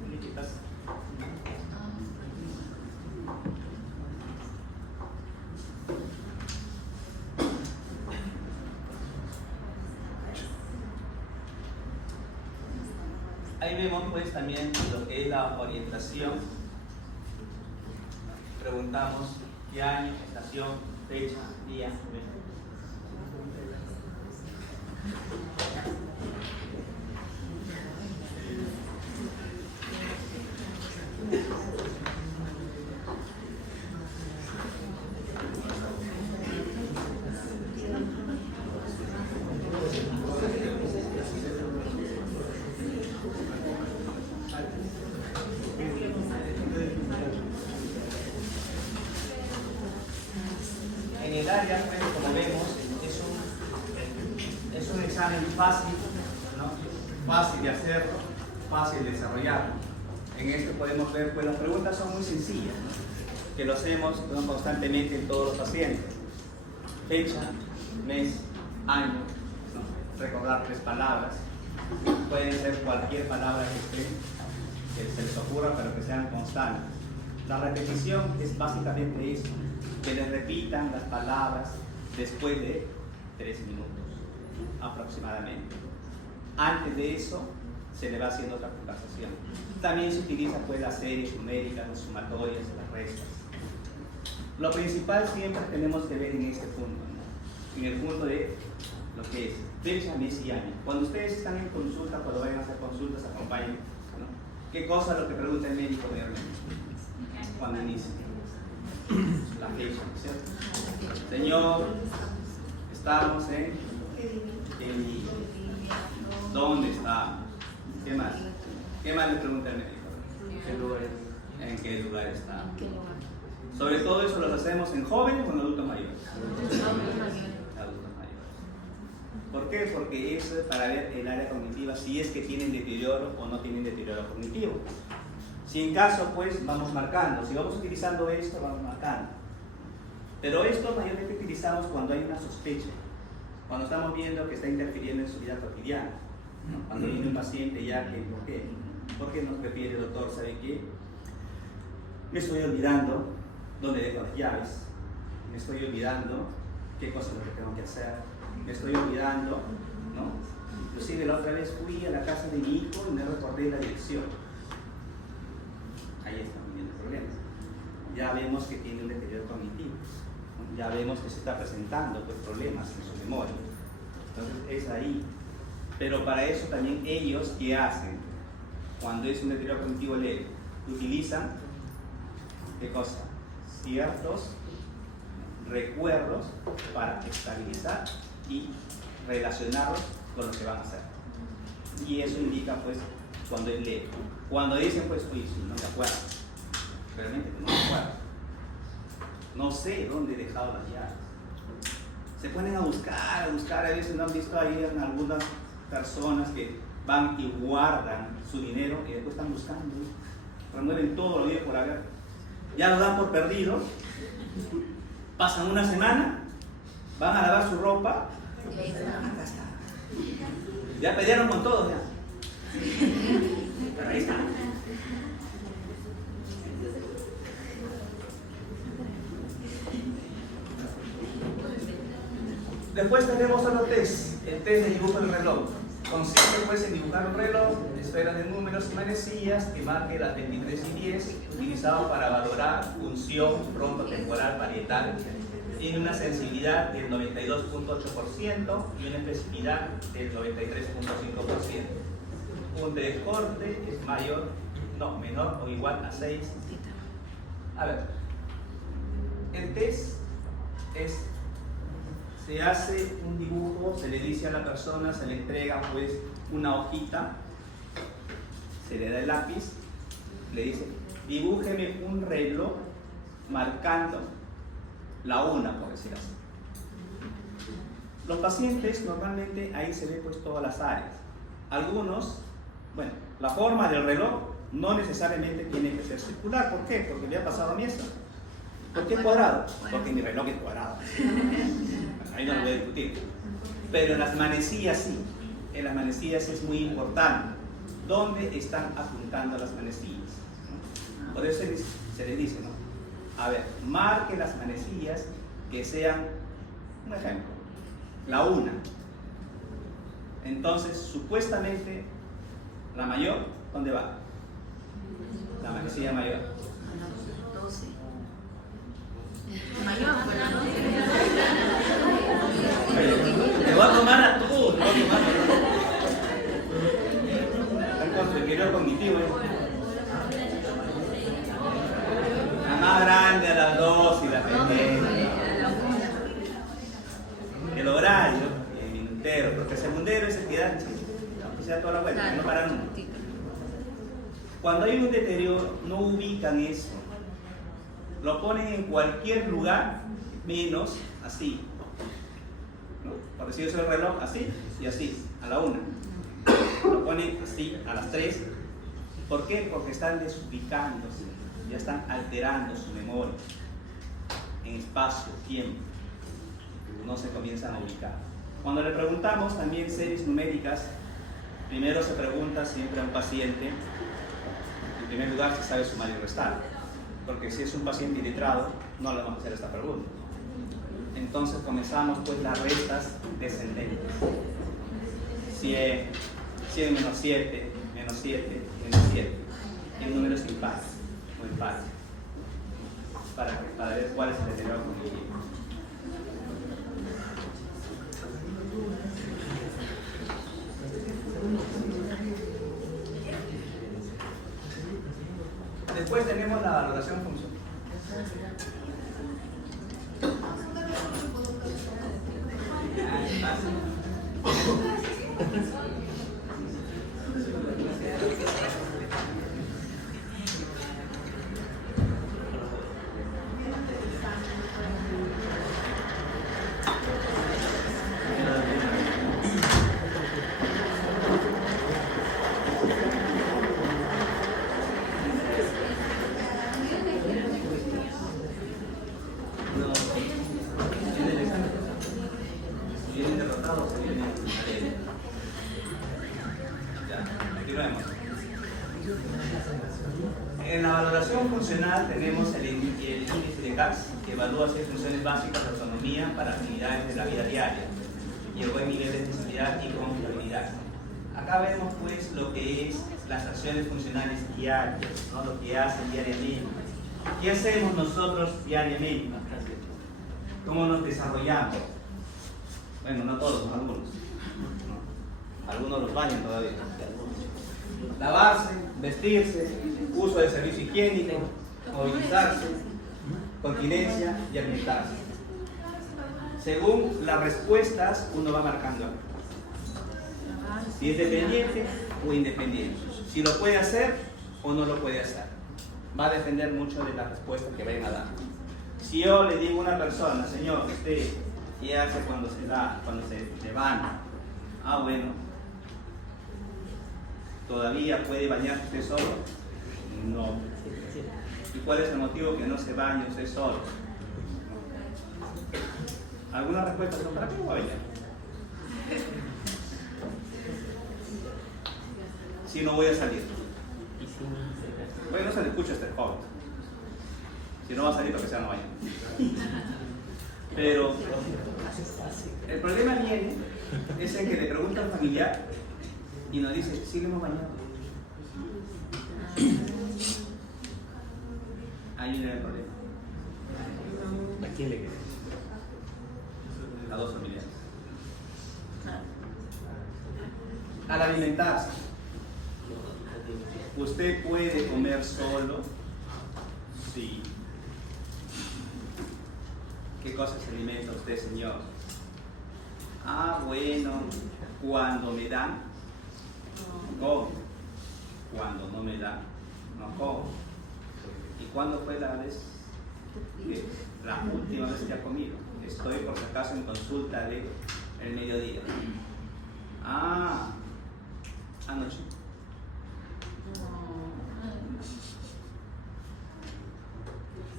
políticas. Ahí vemos pues también lo que es la orientación. Preguntamos qué año, estación, fecha, día, mes. En el área, pues, como vemos, es un examen fácil, ¿no? Fácil de hacerlo, fácil de desarrollarlo. En esto podemos ver, pues las preguntas son muy sencillas, ¿no? Que lo hacemos constantemente en todos los pacientes. Fecha, mes, año, ¿no? Recordar 3 palabras. Pueden ser cualquier palabra que se les ocurra, pero que sean constantes. La repetición es básicamente eso, que les repitan las palabras después de 3 minutos aproximadamente. Antes de eso se le va haciendo otra conversación. También se utiliza pues las series numéricas, las sumatorias, las restas. Lo principal siempre tenemos que ver en este punto, ¿no? En el punto de lo que es fecha, mes y año. Cuando ustedes están en consulta, cuando vayan a hacer consultas, acompañen, ¿no? ¿Qué cosa es lo que pregunta el médico mayormente? Cuando inicia la fecha, ¿cierto? Señor, estamos en el ¿dónde está? ¿Qué más? ¿Qué más le pregunta el médico? ¿En qué lugar está? Sobre todo eso lo hacemos en jóvenes o en adultos mayores. Adultos mayores. ¿Por qué? Porque eso es para ver el área cognitiva, si es que tienen deterioro o no tienen deterioro cognitivo. Si en caso, pues vamos marcando. Si vamos utilizando esto, vamos marcando. Pero esto mayormente utilizamos cuando hay una sospecha, cuando estamos viendo que está interfiriendo en su vida cotidiana, ¿no? Cuando viene un paciente ya que, ¿por qué nos prefiere, doctor? ¿Sabe qué? Me estoy olvidando dónde dejo las llaves, me estoy olvidando qué cosa es lo que tengo que hacer, me estoy olvidando, ¿no? Inclusive la otra vez fui a la casa de mi hijo y me recordé la dirección. Ahí está viendo el problema. Ya vemos que tiene un deterioro cognitivo, ¿no? Ya vemos que se está presentando pues, problemas en su memoria. Entonces es ahí. Pero para eso también ellos, ¿qué hacen? Cuando es un deterioro cognitivo leve, utilizan, ¿qué cosa? Ciertos recuerdos para estabilizar y relacionarlos con lo que van a hacer. Y eso indica pues cuando es leve. Cuando dicen pues, uy, si no me acuerdo, realmente no me acuerdo, no sé dónde he dejado las llaves. Se ponen a buscar, a veces no han visto ahí en algunas personas que van y guardan su dinero y después están buscando, remueven todo lo viejo por haber, ya lo dan por perdido, pasan una semana, van a lavar su ropa, acá está. Ya pelearon con todos ya. Pero ahí está. Después tenemos otro test, el test de dibujo del reloj. Consiste pues en dibujar un reloj, esferas de números y manecillas que marque las 23 y 10, utilizado para valorar función frontotemporal parietal. Tiene una sensibilidad del 92.8% y una especificidad del 93.5%. Punto de corte es menor o igual a 6. A ver, el test es, se hace un dibujo, se le dice a la persona, se le entrega pues una hojita, se le da el lápiz, le dice, dibújeme un reloj marcando la una, por decir así. Los pacientes normalmente ahí se ve pues todas las áreas. Algunos, bueno, la forma del reloj no necesariamente tiene que ser circular. ¿Por qué? Porque me ha pasado a mí eso. ¿Por qué cuadrado? Porque mi reloj es cuadrado. Ahí no lo voy a discutir. Pero en las manecillas sí. En las manecillas es muy importante. ¿Dónde están apuntando las manecillas? ¿No? Por eso se le dice, ¿no? A ver, marque las manecillas que sean, un ejemplo, la una. Entonces, supuestamente, la mayor, ¿dónde va? La manecilla mayor. 12. Mayor, bueno, Te voy a tomar a tú, te voy a tomar a tú. Un constructor cognitivo, ¿eh? La más grande a las 2 y la pequeña. El horario, el minutero, porque el segundero es el que da, aunque sea toda la vuelta, no para nunca. Cuando hay un deterioro, no ubican eso. Lo ponen en cualquier lugar, menos así. ¿No? Por decir eso el reloj, así y así, a la 1. Lo ponen así, a las 3. ¿Por qué? Porque están desubicándose, ya están alterando su memoria en espacio, tiempo. No se comienzan a ubicar. Cuando le preguntamos también series numéricas, primero se pregunta siempre a un paciente, en primer lugar, si sabe sumar y restar. Porque si es un paciente iletrado, no le vamos a hacer esta pregunta. Entonces comenzamos pues las restas descendentes. 100, 100 menos 7, menos 7, menos 7. En números impares o impares. Para ver cuál es el deterioro cognitivo. Después tenemos la valoración funcional. En la valoración funcional tenemos el índice de CAS, que evalúa 6 funciones básicas de autonomía para actividades de la vida diaria y el buen nivel de sensibilidad y confiabilidad. Acá vemos pues lo que es las acciones funcionales diarias, ¿no? Lo que hacen diariamente. ¿Qué hacemos nosotros diariamente? ¿Cómo nos desarrollamos? Bueno, no todos, algunos. ¿No? Algunos los bañan todavía. Lavarse, vestirse, uso de servicio higiénico, movilizarse, continencia y alimentarse. Según las respuestas, uno va marcando si es dependiente o independiente, si lo puede hacer o no lo puede hacer. Va a depender mucho de las respuestas que vayan a dar. Si yo le digo a una persona, señor, ¿usted qué hace cuando se levanta? Ah, bueno, ¿todavía puede bañarse usted solo? No. ¿Y cuál es el motivo que no se bañe usted solo? Algunas respuestas son: ¿para qué me voy a bañar? Si no voy a salir. Bueno, no se le escucha a este joven. Si no va a salir, porque sea no vaya. Pero el problema viene es el que le pregunta al familiar y nos dice: sí, le hemos bañado. Ahí viene el problema. ¿A quién le queda? A dos familiares. Al alimentarse, ¿usted puede comer solo? Sí. ¿Qué cosas se alimenta usted, señor? Ah, bueno, cuando me dan, como. Cuando no me dan, no como. ¿Y cuándo fue la vez? La última vez que ha comido. Estoy por si acaso en consulta de el mediodía. Ah, anoche.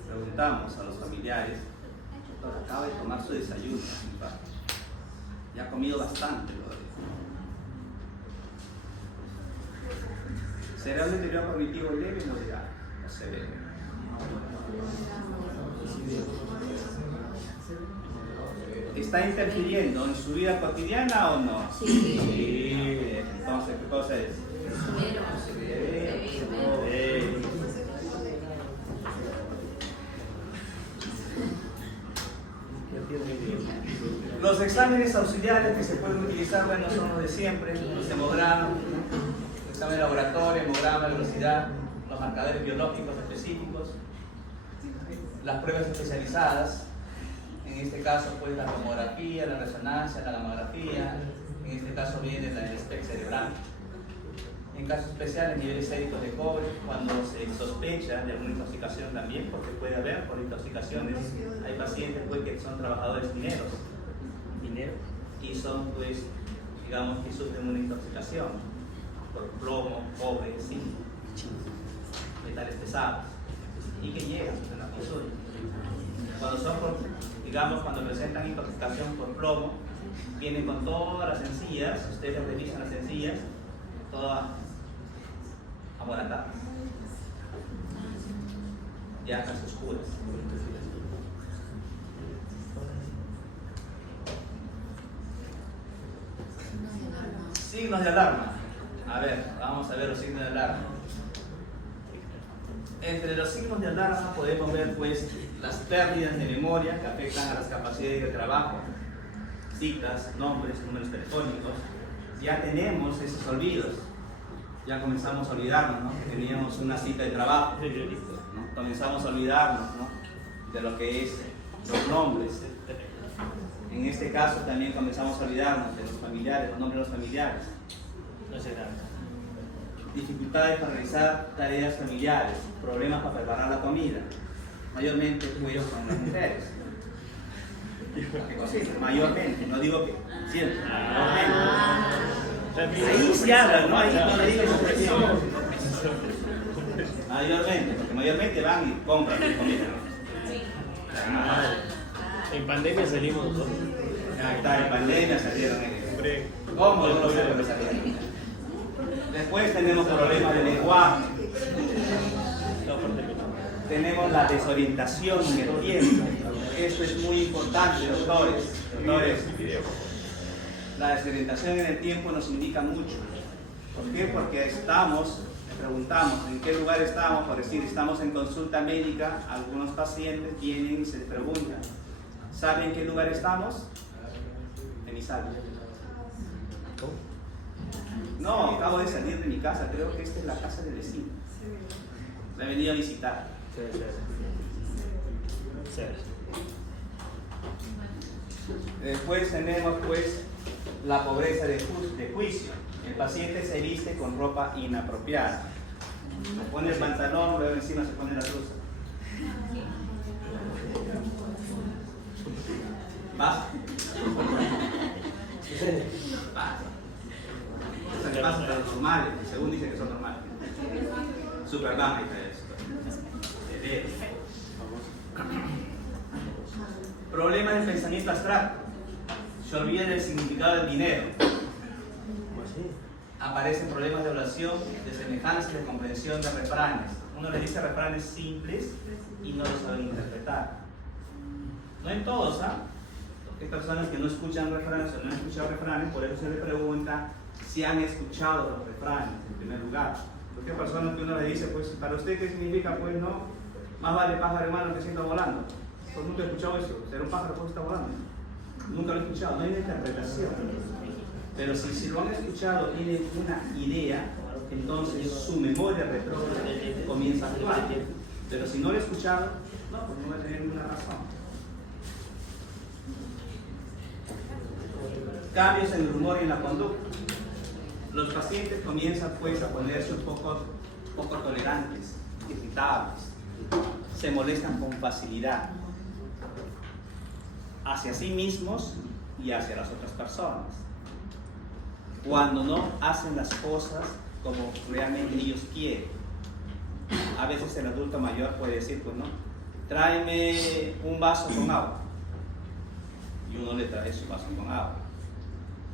Preguntamos a los familiares. familiares. Doctor, acaba de tomar su desayuno. Ya ha comido bastante. ¿Será un deterioro cognitivo leve o moderado? O severo. ¿Está interfiriendo en su vida cotidiana o no? Sí. Entonces, ¿qué cosa es? Los exámenes auxiliares que se pueden utilizar, bueno, son los de siempre: los hemogramas, el examen laboratorio, hemograma, velocidad, los marcadores biológicos específicos, las pruebas especializadas. En este caso, pues, la tomografía, la resonancia, la gamografía. En este caso viene el SPECT cerebral. En casos especiales, niveles séricos de cobre, cuando se sospecha de alguna intoxicación también, porque puede haber por intoxicaciones. Hay pacientes, pues, que son trabajadores mineros y son, pues, digamos que sufren una intoxicación por plomo, cobre, zinc, metales pesados, y que llegan a la consulta. Cuando son cuando presentan intoxicación por plomo, vienen con todas las encías, ustedes revisan las encías, todas amoratadas, ya casi oscuras. Signos de alarma. A ver, vamos a ver los signos de alarma. Entre los signos de alarma podemos ver, pues, las pérdidas de memoria que afectan a las capacidades de trabajo, citas, nombres, números telefónicos. Ya tenemos esos olvidos, ya comenzamos a olvidarnos, ¿no? Que teníamos una cita de trabajo, ¿no? Comenzamos a olvidarnos, ¿no? De lo que es los nombres. En este caso también comenzamos a olvidarnos de los familiares, los nombres de los familiares. No sé nada. Dificultades para realizar tareas familiares, problemas para preparar la comida, mayormente pues con las mujeres. Que cocinan, mayormente, no digo que siempre, mayormente. Ahí se habla, ¿no? Ahí no le digo expresión. Mayormente, porque mayormente van y compran su comida, ¿no? En pandemia salimos todos. En pandemia salieron ¿cómo? No lo sé lo que salieron. Después tenemos problemas de lenguaje. Tenemos la desorientación en el tiempo. Esto es muy importante, doctores. La desorientación en el tiempo nos indica mucho. ¿Por qué? Porque preguntamos en qué lugar estamos. Por decir, estamos en consulta médica, algunos pacientes vienen y se les preguntan: ¿saben en qué lugar estamos? En mi sala. No, acabo de salir de mi casa, creo que esta es la casa del vecino. La he venido a visitar. Después tenemos, pues, la pobreza de juicio. El paciente se viste con ropa inapropiada. Se pone el pantalón, luego encima se pone la blusa. ¿Vas? Esas pasa a los normales, según dice que son normales. Super baja eso. Problema del pensamiento abstracto. Se olvida del significado del dinero. Aparecen problemas de oración, de semejanza y de comprensión de refranes. Uno le dice refranes simples y no los saben interpretar. No en todos, ¿ah? Hay personas que no escuchan refranes o no han escuchado refranes, por eso se le pregunta si han escuchado los refranes en primer lugar. Porque hay personas que uno le dice, pues, ¿para usted qué significa? Pues no, más vale pájaro hermano que sienta volando. Pues nunca he escuchado eso, ser un pájaro pues está volando. Nunca lo he escuchado, no hay una interpretación. Pero si lo han escuchado, tienen una idea, entonces su memoria retrógrada comienza a actuar. Pero si no lo he escuchado, no, pues no va a tener ninguna razón. Cambios en el humor y en la conducta. Los pacientes comienzan, pues, a ponerse un poco tolerantes, irritables, se molestan con facilidad hacia sí mismos y hacia las otras personas. Cuando no hacen las cosas como realmente ellos quieren. A veces el adulto mayor puede decir, pues no, tráeme un vaso con agua. Y uno le trae su vaso con agua.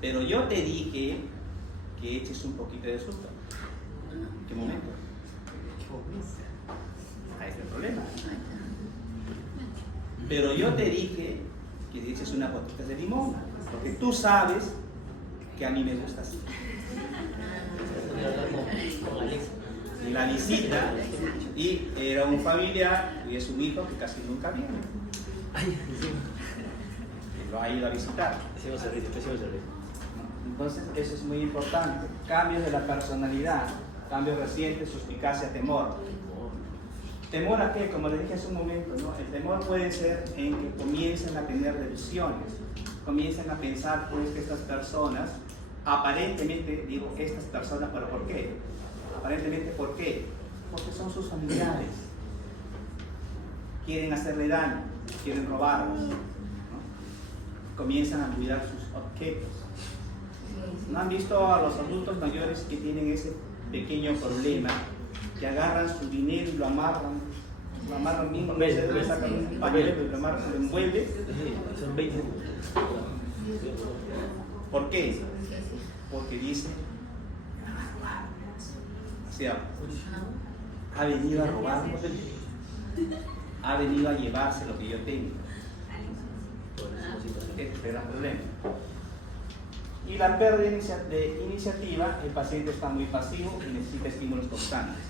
Pero yo te dije que eches un poquito de azúcar. ¿En qué momento? Ahí está el problema. Pero yo te dije que le eches una gotita de limón, porque tú sabes que a mí me gusta así. Y la visita, y era un familiar y es un hijo que casi nunca viene. Y lo ha ido a visitar. Entonces eso es muy importante. Cambios de la personalidad, cambios recientes, suspicacia, temor. ¿Temor a qué? Como les dije hace un momento, ¿no? El temor puede ser en que comiencen a tener delusiones, comiencen a pensar pues que estas personas, aparentemente, digo estas personas, pero ¿por qué? Aparentemente, ¿por qué? Porque son sus familiares. Quieren hacerle daño, quieren robarlos, ¿no? Comienzan a cuidar sus objetos. ¿No han visto a los adultos mayores que tienen ese pequeño problema? Que agarran su dinero y lo amarran mismo, le sacan un pañuelo y lo amarran, lo envuelve. Son 20. ¿Por qué? Porque dice, o sea, ha venido a robarnos, ha venido a llevarse lo que yo tengo. Este es el gran problema. Y la pérdida de iniciativa, el paciente está muy pasivo y necesita estímulos constantes.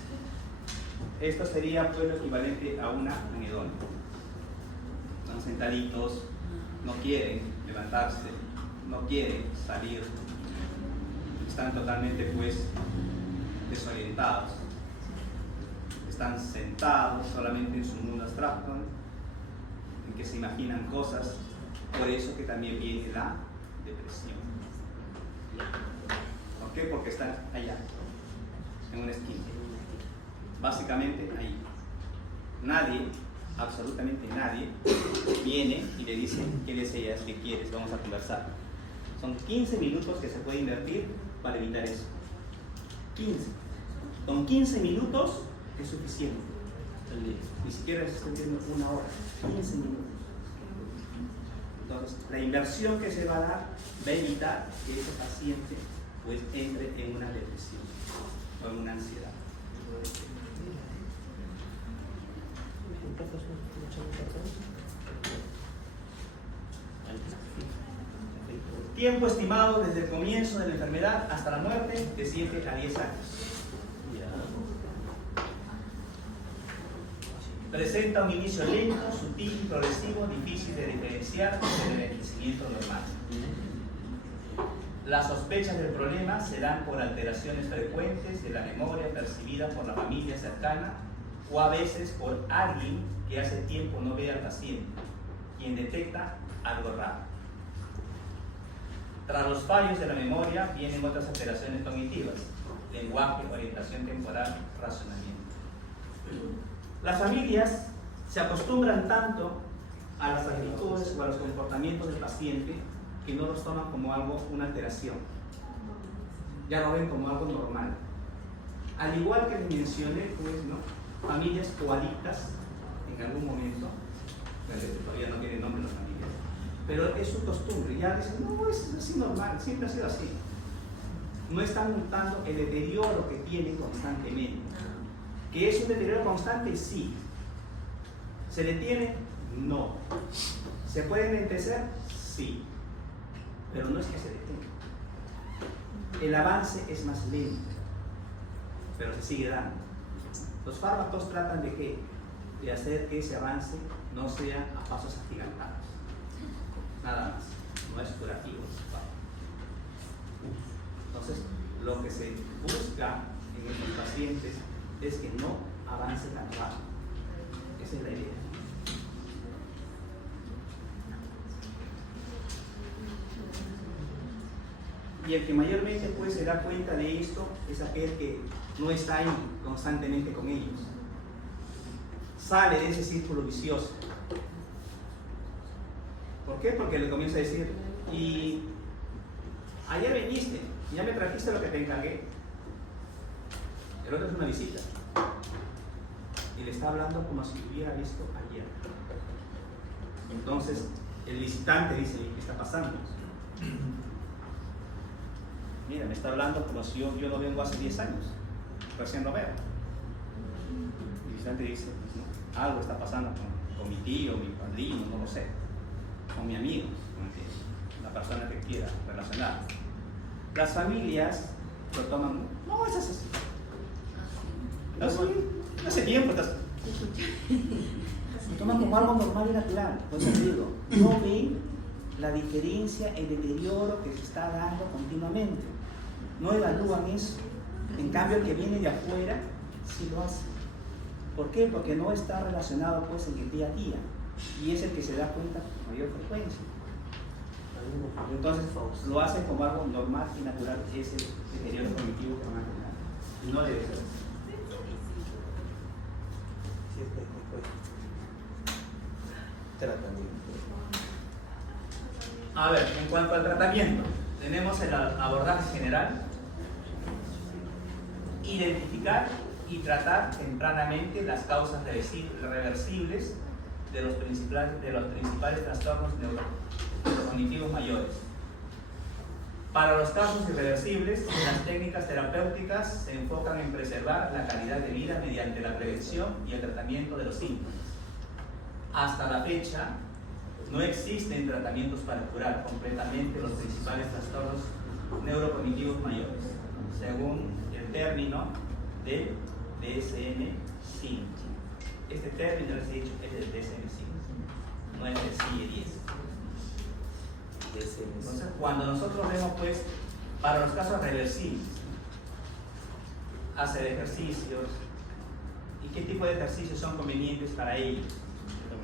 Esto sería pues lo equivalente a una anedonia. Están sentaditos, no quieren levantarse, no quieren salir, están totalmente pues desorientados, están sentados solamente en su mundo abstracto, en que se imaginan cosas, por eso que también viene la depresión. ¿Por qué? Porque están allá, en una esquina. Básicamente ahí. Nadie, absolutamente nadie, viene y le dice, ¿qué deseas? ¿Qué quieres? Vamos a conversar. Son 15 minutos que se puede invertir para evitar eso. 15. Con 15 minutos es suficiente. Ni siquiera se está viendo una hora. 15 minutos. Entonces, la inversión que se va a dar va a evitar que ese paciente pues entre en una depresión o en una ansiedad. Tiempo estimado desde el comienzo de la enfermedad hasta la muerte de 7 a 10 años. Presenta un inicio lento, sutil y progresivo, difícil de diferenciar del envejecimiento normal. Las sospechas del problema se dan por alteraciones frecuentes de la memoria percibida por la familia cercana o a veces por alguien que hace tiempo no ve al paciente, quien detecta algo raro. Tras los fallos de la memoria vienen otras alteraciones cognitivas: lenguaje, orientación temporal, razonamiento. Las familias se acostumbran tanto a las actitudes o a los comportamientos del paciente que no los toman como algo, una alteración. Ya lo ven como algo normal. Al igual que les mencioné, pues, ¿no? Familias coalitas en algún momento, todavía no tiene nombre las familias, pero es su costumbre. Ya dicen, no, es así normal, siempre ha sido así. No están notando el deterioro que tienen constantemente. ¿Que es un deterioro constante? Sí. ¿Se detiene? No. ¿Se pueden entecer? Sí. Pero no es que se detenga. El avance es más lento, pero se sigue dando. Los fármacos tratan de ¿qué? De hacer que ese avance no sea a pasos agigantados. Nada más. No es curativo. Entonces, lo que se busca en estos pacientes es que no avance tan rápido. Esa es la idea. Y el que mayormente pues se da cuenta de esto es aquel que no está ahí constantemente con ellos. Sale de ese círculo vicioso. ¿Por qué? Porque le comienza a decir, y ayer viniste, ya me trajiste lo que te encargué. El otro es una visita. y le está hablando como si lo hubiera visto ayer. Entonces, el visitante dice, ¿qué está pasando? Mira, me está hablando como si yo no vengo hace 10 años, recién lo veo. El visitante dice, pues, no, algo está pasando con mi tío, mi padrino, no lo sé, con mi amigo, con la persona que quiera relacionar. Las familias lo toman, no, es así. Hace tiempo estás. Lo toman como algo normal y natural. Por eso digo, no ven la diferencia, el deterioro que se está dando continuamente. No evalúan eso. En cambio, el que viene de afuera sí lo hace. ¿Por qué? Porque no está relacionado pues en el día a día. Y es el que se da cuenta con mayor frecuencia. Entonces lo hacen como algo normal y natural, ese deterioro cognitivo que van a tener. Y no debe ser. Tratamiento. A ver, en cuanto al tratamiento, tenemos el abordaje general, identificar y tratar tempranamente las causas reversibles de los principales trastornos neurocognitivos mayores. Para los casos irreversibles, las técnicas terapéuticas se enfocan en preservar la calidad de vida mediante la prevención y el tratamiento de los síntomas. Hasta la fecha, no existen tratamientos para curar completamente los principales trastornos neurocognitivos mayores, según el término del DSM-5. Este término, les he dicho, es del DSM-5, no es del CIE-10. Entonces, cuando nosotros vemos, pues, para los casos reversibles, hacer ejercicios, ¿y qué tipo de ejercicios son convenientes para ellos?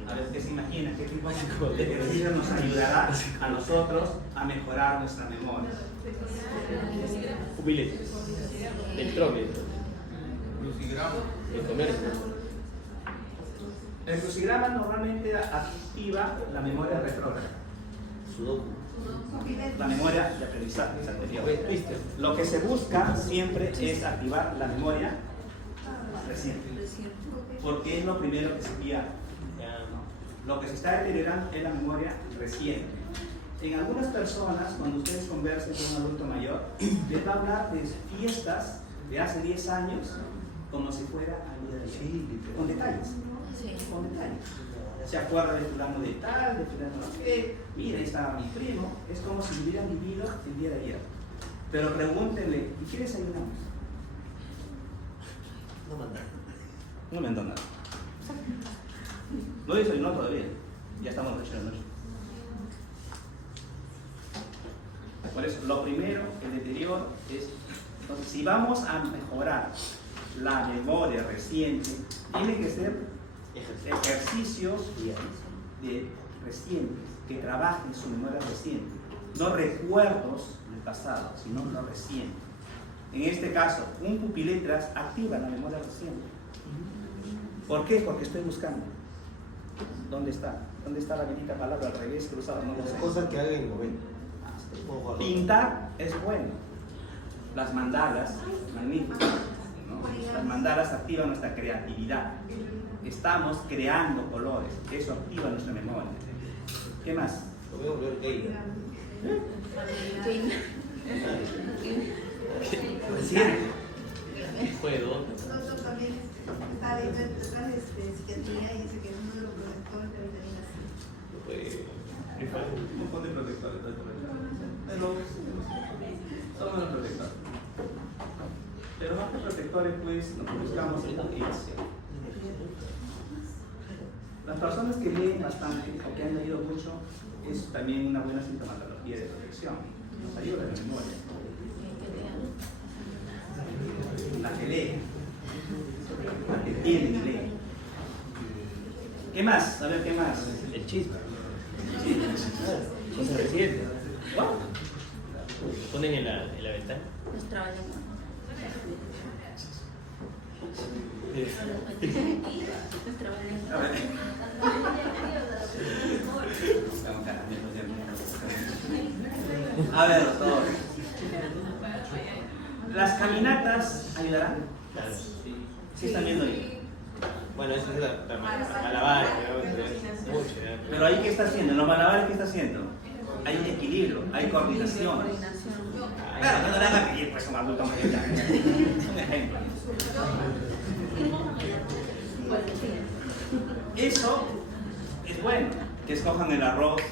A ver, ¿qué se imagina? ¿Qué tipo de ejercicio nos ayudará a nosotros a mejorar nuestra memoria? Jubiletes. El troque. Crucigrama. El comercio. El crucigrama normalmente activa la memoria retrógrada, Sudoku. la memoria de aprendizaje anterior. Lo que se busca siempre es activar la memoria reciente, porque es lo primero que se pierde. Lo que se está deteriorando es la memoria reciente. En algunas personas, cuando ustedes conversen con un adulto mayor, les va a hablar de fiestas de hace 10 años como si fuera al día de ayer, con detalles. Con detalles. Se acuerda de fulano de tal, de fulano de qué, mira, ahí estaba mi primo, es como si hubieran vivido el día de ayer. Pero pregúntenle, ¿y qué desayunamos? No mandan. No me han dado nada. No desayunó todavía, ya estamos a 8 de la noche. Por eso, lo primero, el deterioro es, entonces, si vamos a mejorar la memoria reciente, tiene que ser ejercicios recientes, que trabajen su memoria reciente, no recuerdos del pasado, sino lo reciente. En este caso, un pupiletras activa la memoria reciente. ¿Por qué? Porque estoy buscando. ¿Dónde está? ¿Dónde está la bendita palabra al revés cruzada? No lo sé. Cosas que hagan en el momento. Pintar es bueno. Las mandalas, magníficas, ¿no? Las mandalas activan nuestra creatividad. Estamos creando colores, eso activa nuestra memoria. ¿Qué más? Lo voy a volver gay. Puedo. Nosotros también está dentro de psiquiatría y dice que es uno de los protectores de vitamina C. Un montón de protectores. Son unos protectores. Pero más que protectores, pues, lo que buscamos es motivación. Las personas que leen bastante o que han leído mucho es también una buena sintomatología de protección. Nos ayuda en la memoria. La que lee, la que entiende y lee. ¿Qué más? A ver, ¿qué más? El chisme. Cosas recientes. ¿What? Ponen en la ventana. Nuestra lengua. Nuestra lengua. A ver. Estamos caramelos de A ver, doctor. ¿Las caminatas ayudarán? Claro. Sí están viendo ahí. Bueno, eso es la malabar, mucho. Pero ahí, ¿qué está haciendo? En los malabares, ¿qué está haciendo? Hay un equilibrio, hay coordinación. Claro, que no le hagan pedir pues un adulto mayor. Es un ejemplo. Eso es bueno, que escojan el arroz,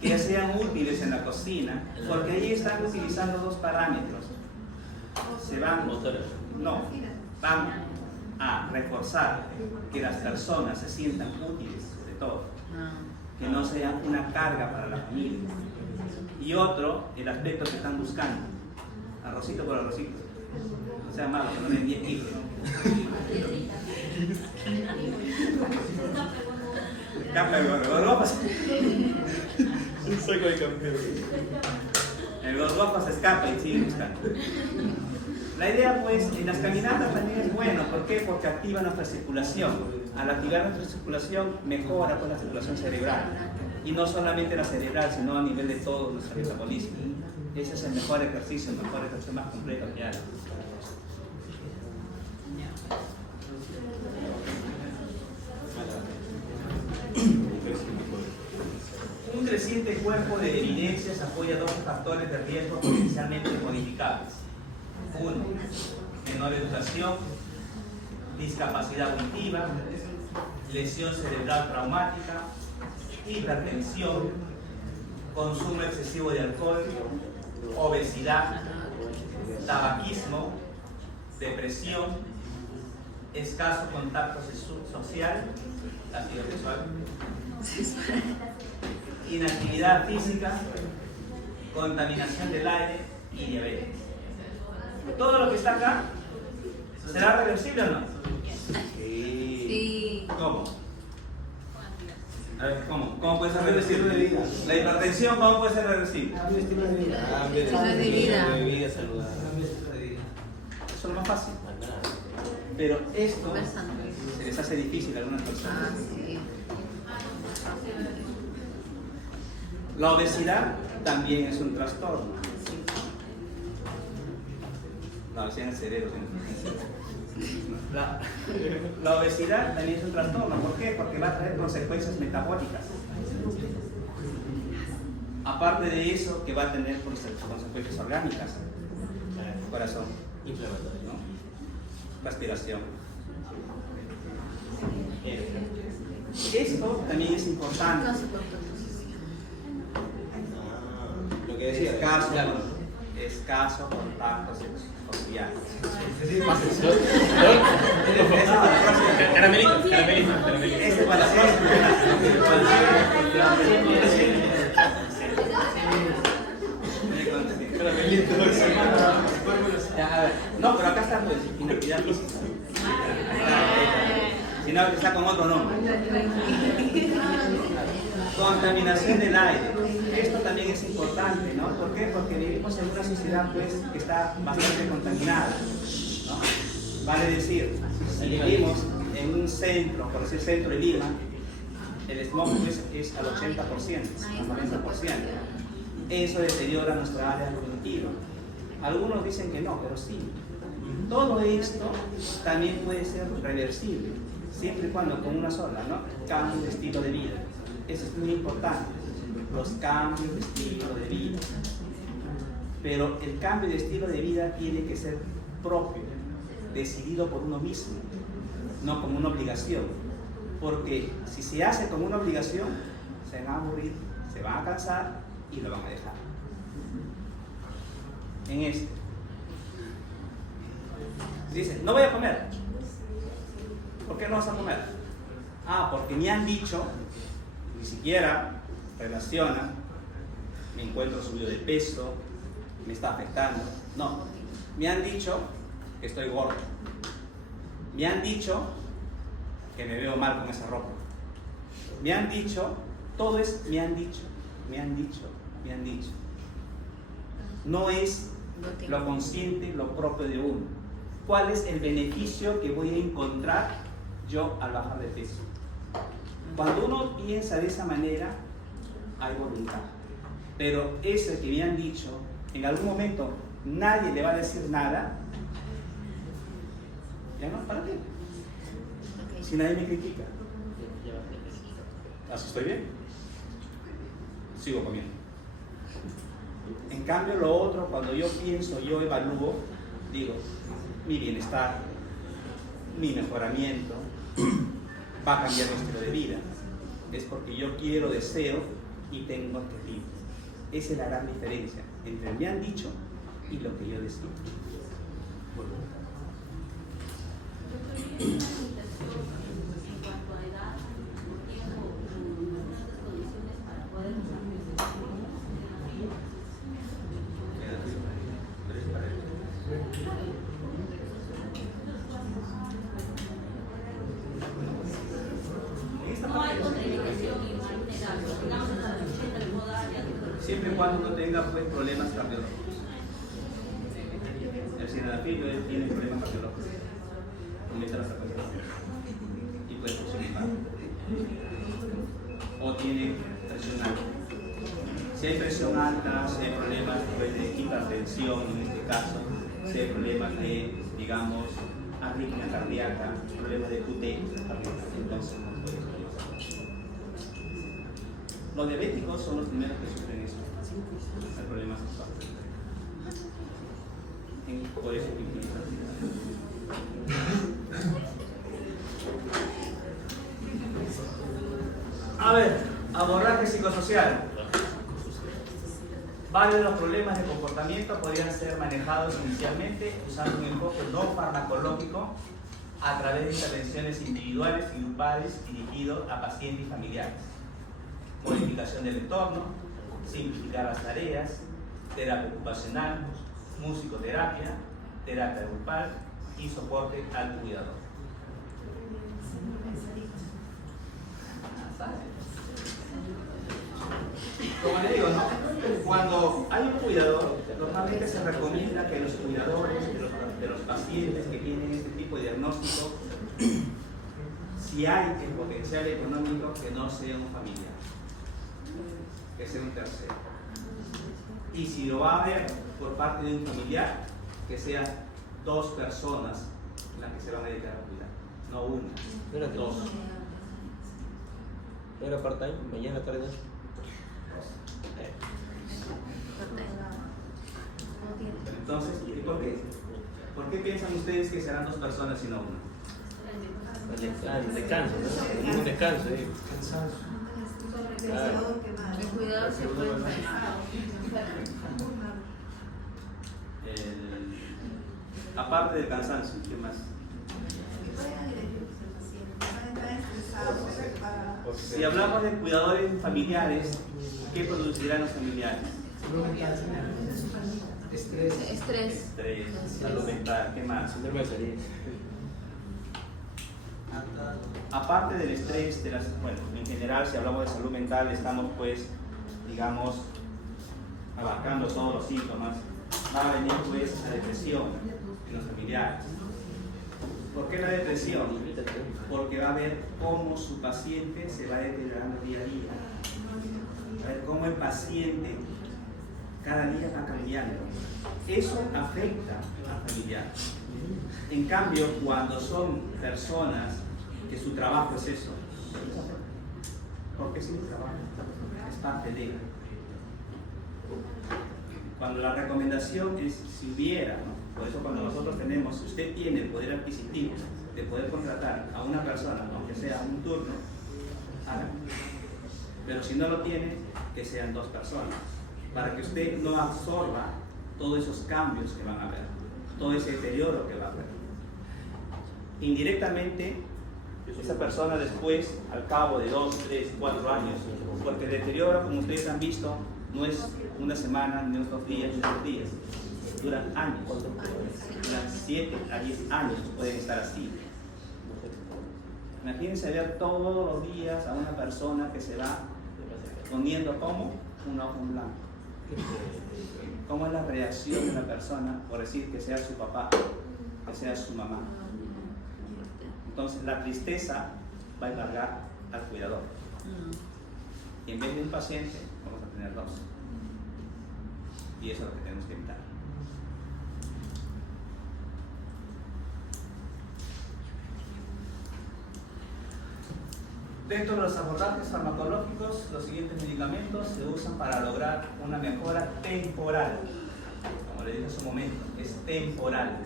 que sean útiles en la cocina, porque ahí están utilizando dos parámetros. Se van, no, van a reforzar que las personas se sientan útiles, sobre todo, que no sean una carga para la familia. Y otro, el aspecto que están buscando, arrocito por arrocito, no sea malo, que no den 10 kilos. Cambia el gorgopas. Un saco de campeón. El gorgopas se escapa y sigue buscando. La idea, pues, en las caminatas también es bueno. ¿Por qué? Porque activa nuestra circulación. Al activar nuestra circulación, mejora pues, la circulación cerebral. Y no solamente la cerebral, sino a nivel de todo nuestro metabolismo. Ese es el mejor ejercicio más completo que hay. Un creciente cuerpo de evidencias apoya dos factores de riesgo potencialmente modificables. Uno, menor educación, discapacidad auditiva, lesión cerebral traumática, hipertensión, consumo excesivo de alcohol, obesidad, tabaquismo, depresión, escaso contacto social, ácido sexual, inactividad física, contaminación del aire y diabetes. Todo lo que está acá, ¿será reversible o no? Sí. ¿Cómo? A ver, ¿cómo puede ser reversible? La hipertensión, ¿cómo puede ser reversible? Cambio de estilo de vida. Estilo de vida saludable. Cambio de estilo de vida. Eso es lo más fácil. Pero esto se les hace difícil a algunas personas. La obesidad también es un trastorno. No, es en el cerebro. La obesidad también es un trastorno. ¿Por qué? Porque va a traer consecuencias metabólicas. Aparte de eso, que va a tener consecuencias orgánicas. Corazón, Inflamatorio. ¿no? Respiración. Esto también es importante. Lo que decía. Escaso contacto social. Caramelito. Ese para no, pero acá está pues, inactividad física. Si no, está con otro nombre. Contaminación del aire. Esto también es importante, ¿no? ¿Por qué? Porque vivimos en una sociedad pues, que está bastante contaminada, ¿no? Vale decir, si vivimos en un centro, por decir centro de Lima, el smog pues, es al 80%, al 90%. Eso deteriora nuestra área cognitiva. Algunos dicen que no, pero sí. Todo esto también puede ser reversible, siempre y cuando con una sola, ¿no? Cambio de estilo de vida. Eso es muy importante, los cambios de estilo de vida. Pero el cambio de estilo de vida tiene que ser propio, decidido por uno mismo, no como una obligación. Porque si se hace como una obligación, se van a aburrir, se van a cansar y lo van a dejar. En esto. Dice, no voy a comer. ¿Por qué no vas a comer? Ah, porque me han dicho, ni siquiera relaciona, me encuentro subido de peso, me está afectando. No, me han dicho que estoy gordo. Me han dicho que me veo mal con esa ropa. Me han dicho, todo es me han dicho, me han dicho, me han dicho. No es lo consciente, lo propio de uno. ¿Cuál es el beneficio que voy a encontrar yo al bajar de peso? Cuando uno piensa de esa manera, hay voluntad. Pero ese que me han dicho, en algún momento nadie le va a decir nada, ya no, ¿para qué? si nadie me critica? ¿Así estoy bien? Sigo comiendo. En cambio, lo otro, cuando yo pienso, yo evalúo, digo, mi bienestar, mi mejoramiento, va a cambiar mi estilo de vida. Es porque yo quiero, deseo y tengo objetivo. Esa es la gran diferencia entre me han dicho y lo que yo decido. Doctor, ¿y esta limitación en cuanto a edad, tiempo, algunas condiciones para poder no hay contraindicación en alguna edad, digamos hasta los 80 le puedo dar ya. Siempre y cuando no tenga pues, problemas cardiológicos. El sildenafil tiene problemas cardiológicos. Aumenta la frecuencia y puede producir infarto. O tiene presión alta. Si hay presión alta, si hay problemas pues, de hipertensión en este caso, si hay problemas de, digamos, arritmia cardíaca, problemas de QT, entonces no puede utilizar. Los diabéticos son los primeros que sufren eso, el problema sexual. Por eso que utilizan. A ver, abordaje psicosocial. Varios de los problemas de comportamiento podrían ser manejados inicialmente usando un enfoque no farmacológico a través de intervenciones individuales y grupales dirigidos a pacientes y familiares. Modificación del entorno, simplificar las tareas, terapia ocupacional, musicoterapia, terapia grupal y soporte al cuidador. Como le digo, ¿no? Cuando hay un cuidador, normalmente se recomienda que los cuidadores de los pacientes que tienen este tipo de diagnóstico, si hay el potencial económico, que no sea un familiar, que sea un tercero. Y si lo va a haber por parte de un familiar, que sean dos personas las que se van a dedicar a cuidar, no una, dos. ¿Era part-time? ¿Mañana, tarde, noche? Entonces, ¿y por qué? ¿Por qué piensan ustedes que serán dos personas y no una? El descanso, ¿no? Un descanso, El cuidador se puede Aparte del cansancio, ¿qué más? Si hablamos de cuidadores familiares, ¿qué producirán los familiares? Estrés. Salud mental, ¿qué más? Síndrome de Feliz. Aparte del estrés, bueno, en general, si hablamos de salud mental, estamos pues, digamos, abarcando todos los síntomas. Va a venir pues la depresión en los familiares. ¿Por qué la depresión? Porque va a ver cómo su paciente se va deteriorando día a día. Va a ver cómo el paciente cada día va cambiando. Eso afecta al familiar. En cambio, cuando son personas que su trabajo es eso, porque es mi trabajo, es parte de él. Cuando la recomendación es si hubiera, ¿no? Por eso cuando nosotros tenemos, si usted tiene el poder adquisitivo de poder contratar a una persona, aunque sea un turno, hágalo. Pero si no lo tiene, que sean dos personas, para que usted no absorba todos esos cambios que van a haber, todo ese deterioro que va a haber. Indirectamente, esa persona después, al cabo de 2, 3, 4 años, porque el deterioro, como ustedes han visto, no es una semana, ni unos 2 días, ni 3 días, duran años, duran 7 a 10 años pueden estar así. Imagínense ver todos los días a una persona que se va poniendo como un ojo en blanco. ¿Cómo es la reacción de una persona por decir que sea su papá, que sea su mamá? Entonces la tristeza va a embargar al cuidador. Y en vez de un paciente, vamos a tener 2. Y eso es lo que tenemos que evitar. Dentro de los abordajes farmacológicos, los siguientes medicamentos se usan para lograr una mejora temporal. Como le dije hace un momento, es temporal,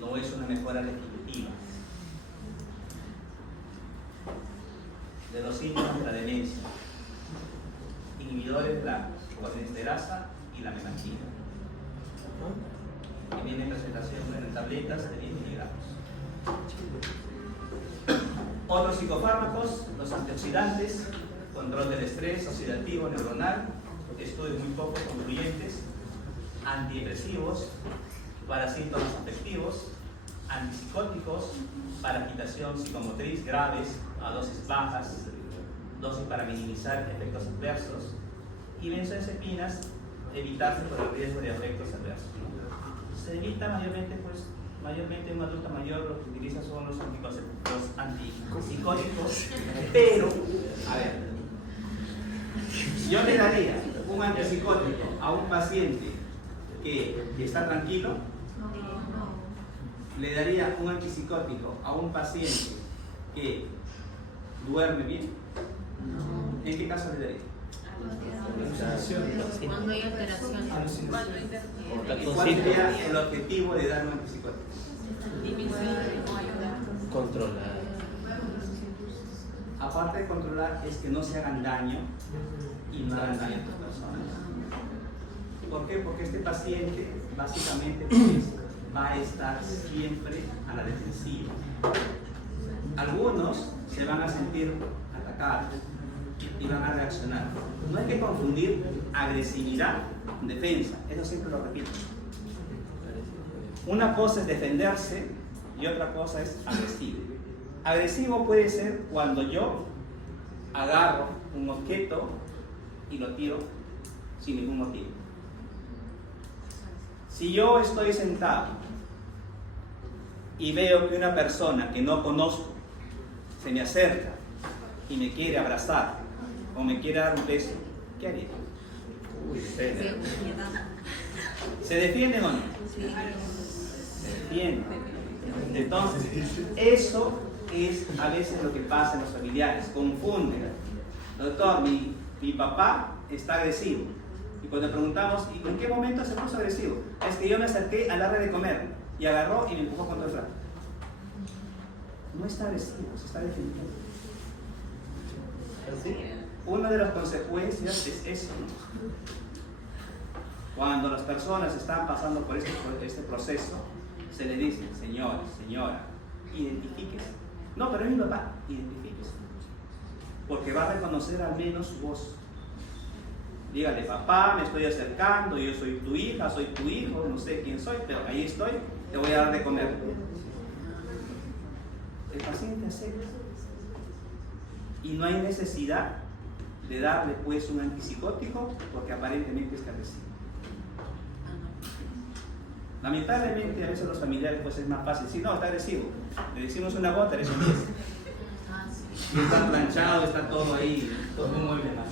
no es una mejora definitiva. De los síntomas de la demencia, inhibidores de la colinesterosa y la melanina, que viene en presentación en tabletas de 10 miligramos. Otros psicofármacos, los antioxidantes, control del estrés oxidativo neuronal, estudios muy poco concluyentes, antidepresivos, para síntomas afectivos, antipsicóticos, para agitación psicomotriz graves a dosis bajas, dosis para minimizar efectos adversos, y benzodiazepinas, evitarse por el riesgo de efectos adversos, ¿no? Se evita mayormente un adulto mayor, lo que utiliza son los antipsicóticos, pero, a ver, yo le daría un antipsicótico a un paciente que está tranquilo, le daría un antipsicótico a un paciente que duerme bien. ¿En qué caso le daría? Cuando hay alteraciones. ¿Y cuál sería el objetivo de dar un antipsicótico? Controlar. Aparte de controlar, es que no se hagan daño y no hagan daño a otras personas. ¿Por qué? Porque este paciente básicamente pues, va a estar siempre a la defensiva. Algunos se van a sentir atacados y van a reaccionar. No hay que confundir agresividad con defensa, eso siempre lo repito. Una cosa es defenderse y otra cosa es agresivo. Agresivo puede ser cuando yo agarro un objeto y lo tiro sin ningún motivo. Si yo estoy sentado y veo que una persona que no conozco se me acerca y me quiere abrazar o me quiere dar un beso, ¿qué haría? ¿Se defiende o no? Se defiende. Entonces, eso es a veces lo que pasa en los familiares, confunden. Doctor, mi papá está agresivo. Y cuando preguntamos, ¿y en qué momento se puso agresivo? Es que yo me acerqué a la hora de comer y agarró y me empujó contra el plato. No está agresivo, se está defendiendo. ¿Sí? Una de las consecuencias es eso, ¿no? Cuando las personas están pasando por este proceso, se le dice, señor, señora, identifíquese. No, pero es mi papá, identifíquese. Porque va a reconocer al menos su voz. Dígale, papá, me estoy acercando, yo soy tu hija, soy tu hijo, no sé quién soy, pero ahí estoy, te voy a dar de comer. El paciente acepta. Y no hay necesidad de darle pues un antipsicótico porque aparentemente está agresivo. Lamentablemente a veces los familiares pues es más fácil, si no, está agresivo, le decimos una gota, eres un 10. Y está planchado, está todo ahí, todo un mueble más.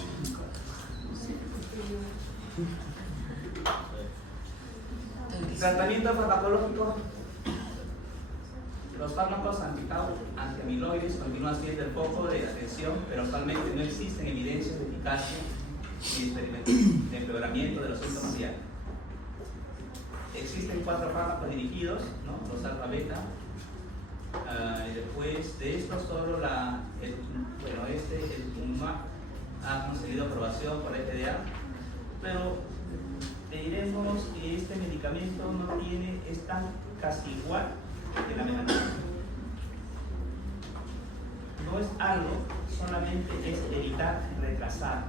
Tratamiento farmacológico. Los fármacos antiamiloides continúan siendo el foco de atención, pero actualmente no existen evidencias de eficacia ni de empeoramiento de los síntomas diarios. Existen 4 fármacos dirigidos, ¿no? Los alfa-beta. Y después de estos solo el Humumab ha conseguido aprobación por la FDA, pero te diremos que este medicamento es tan casi igual que la melanina. No es algo, solamente es evitar retrasar.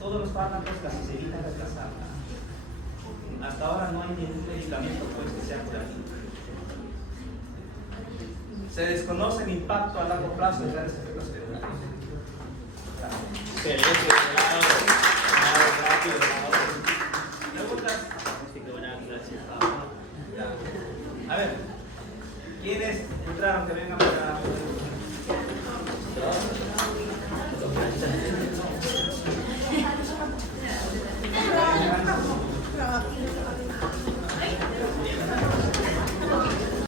Todos los fármacos casi se evitan retrasar. Hasta ahora no hay ningún medicamento pues, que sea curativo. Se desconoce el impacto a largo plazo de grandes efectos secundarios.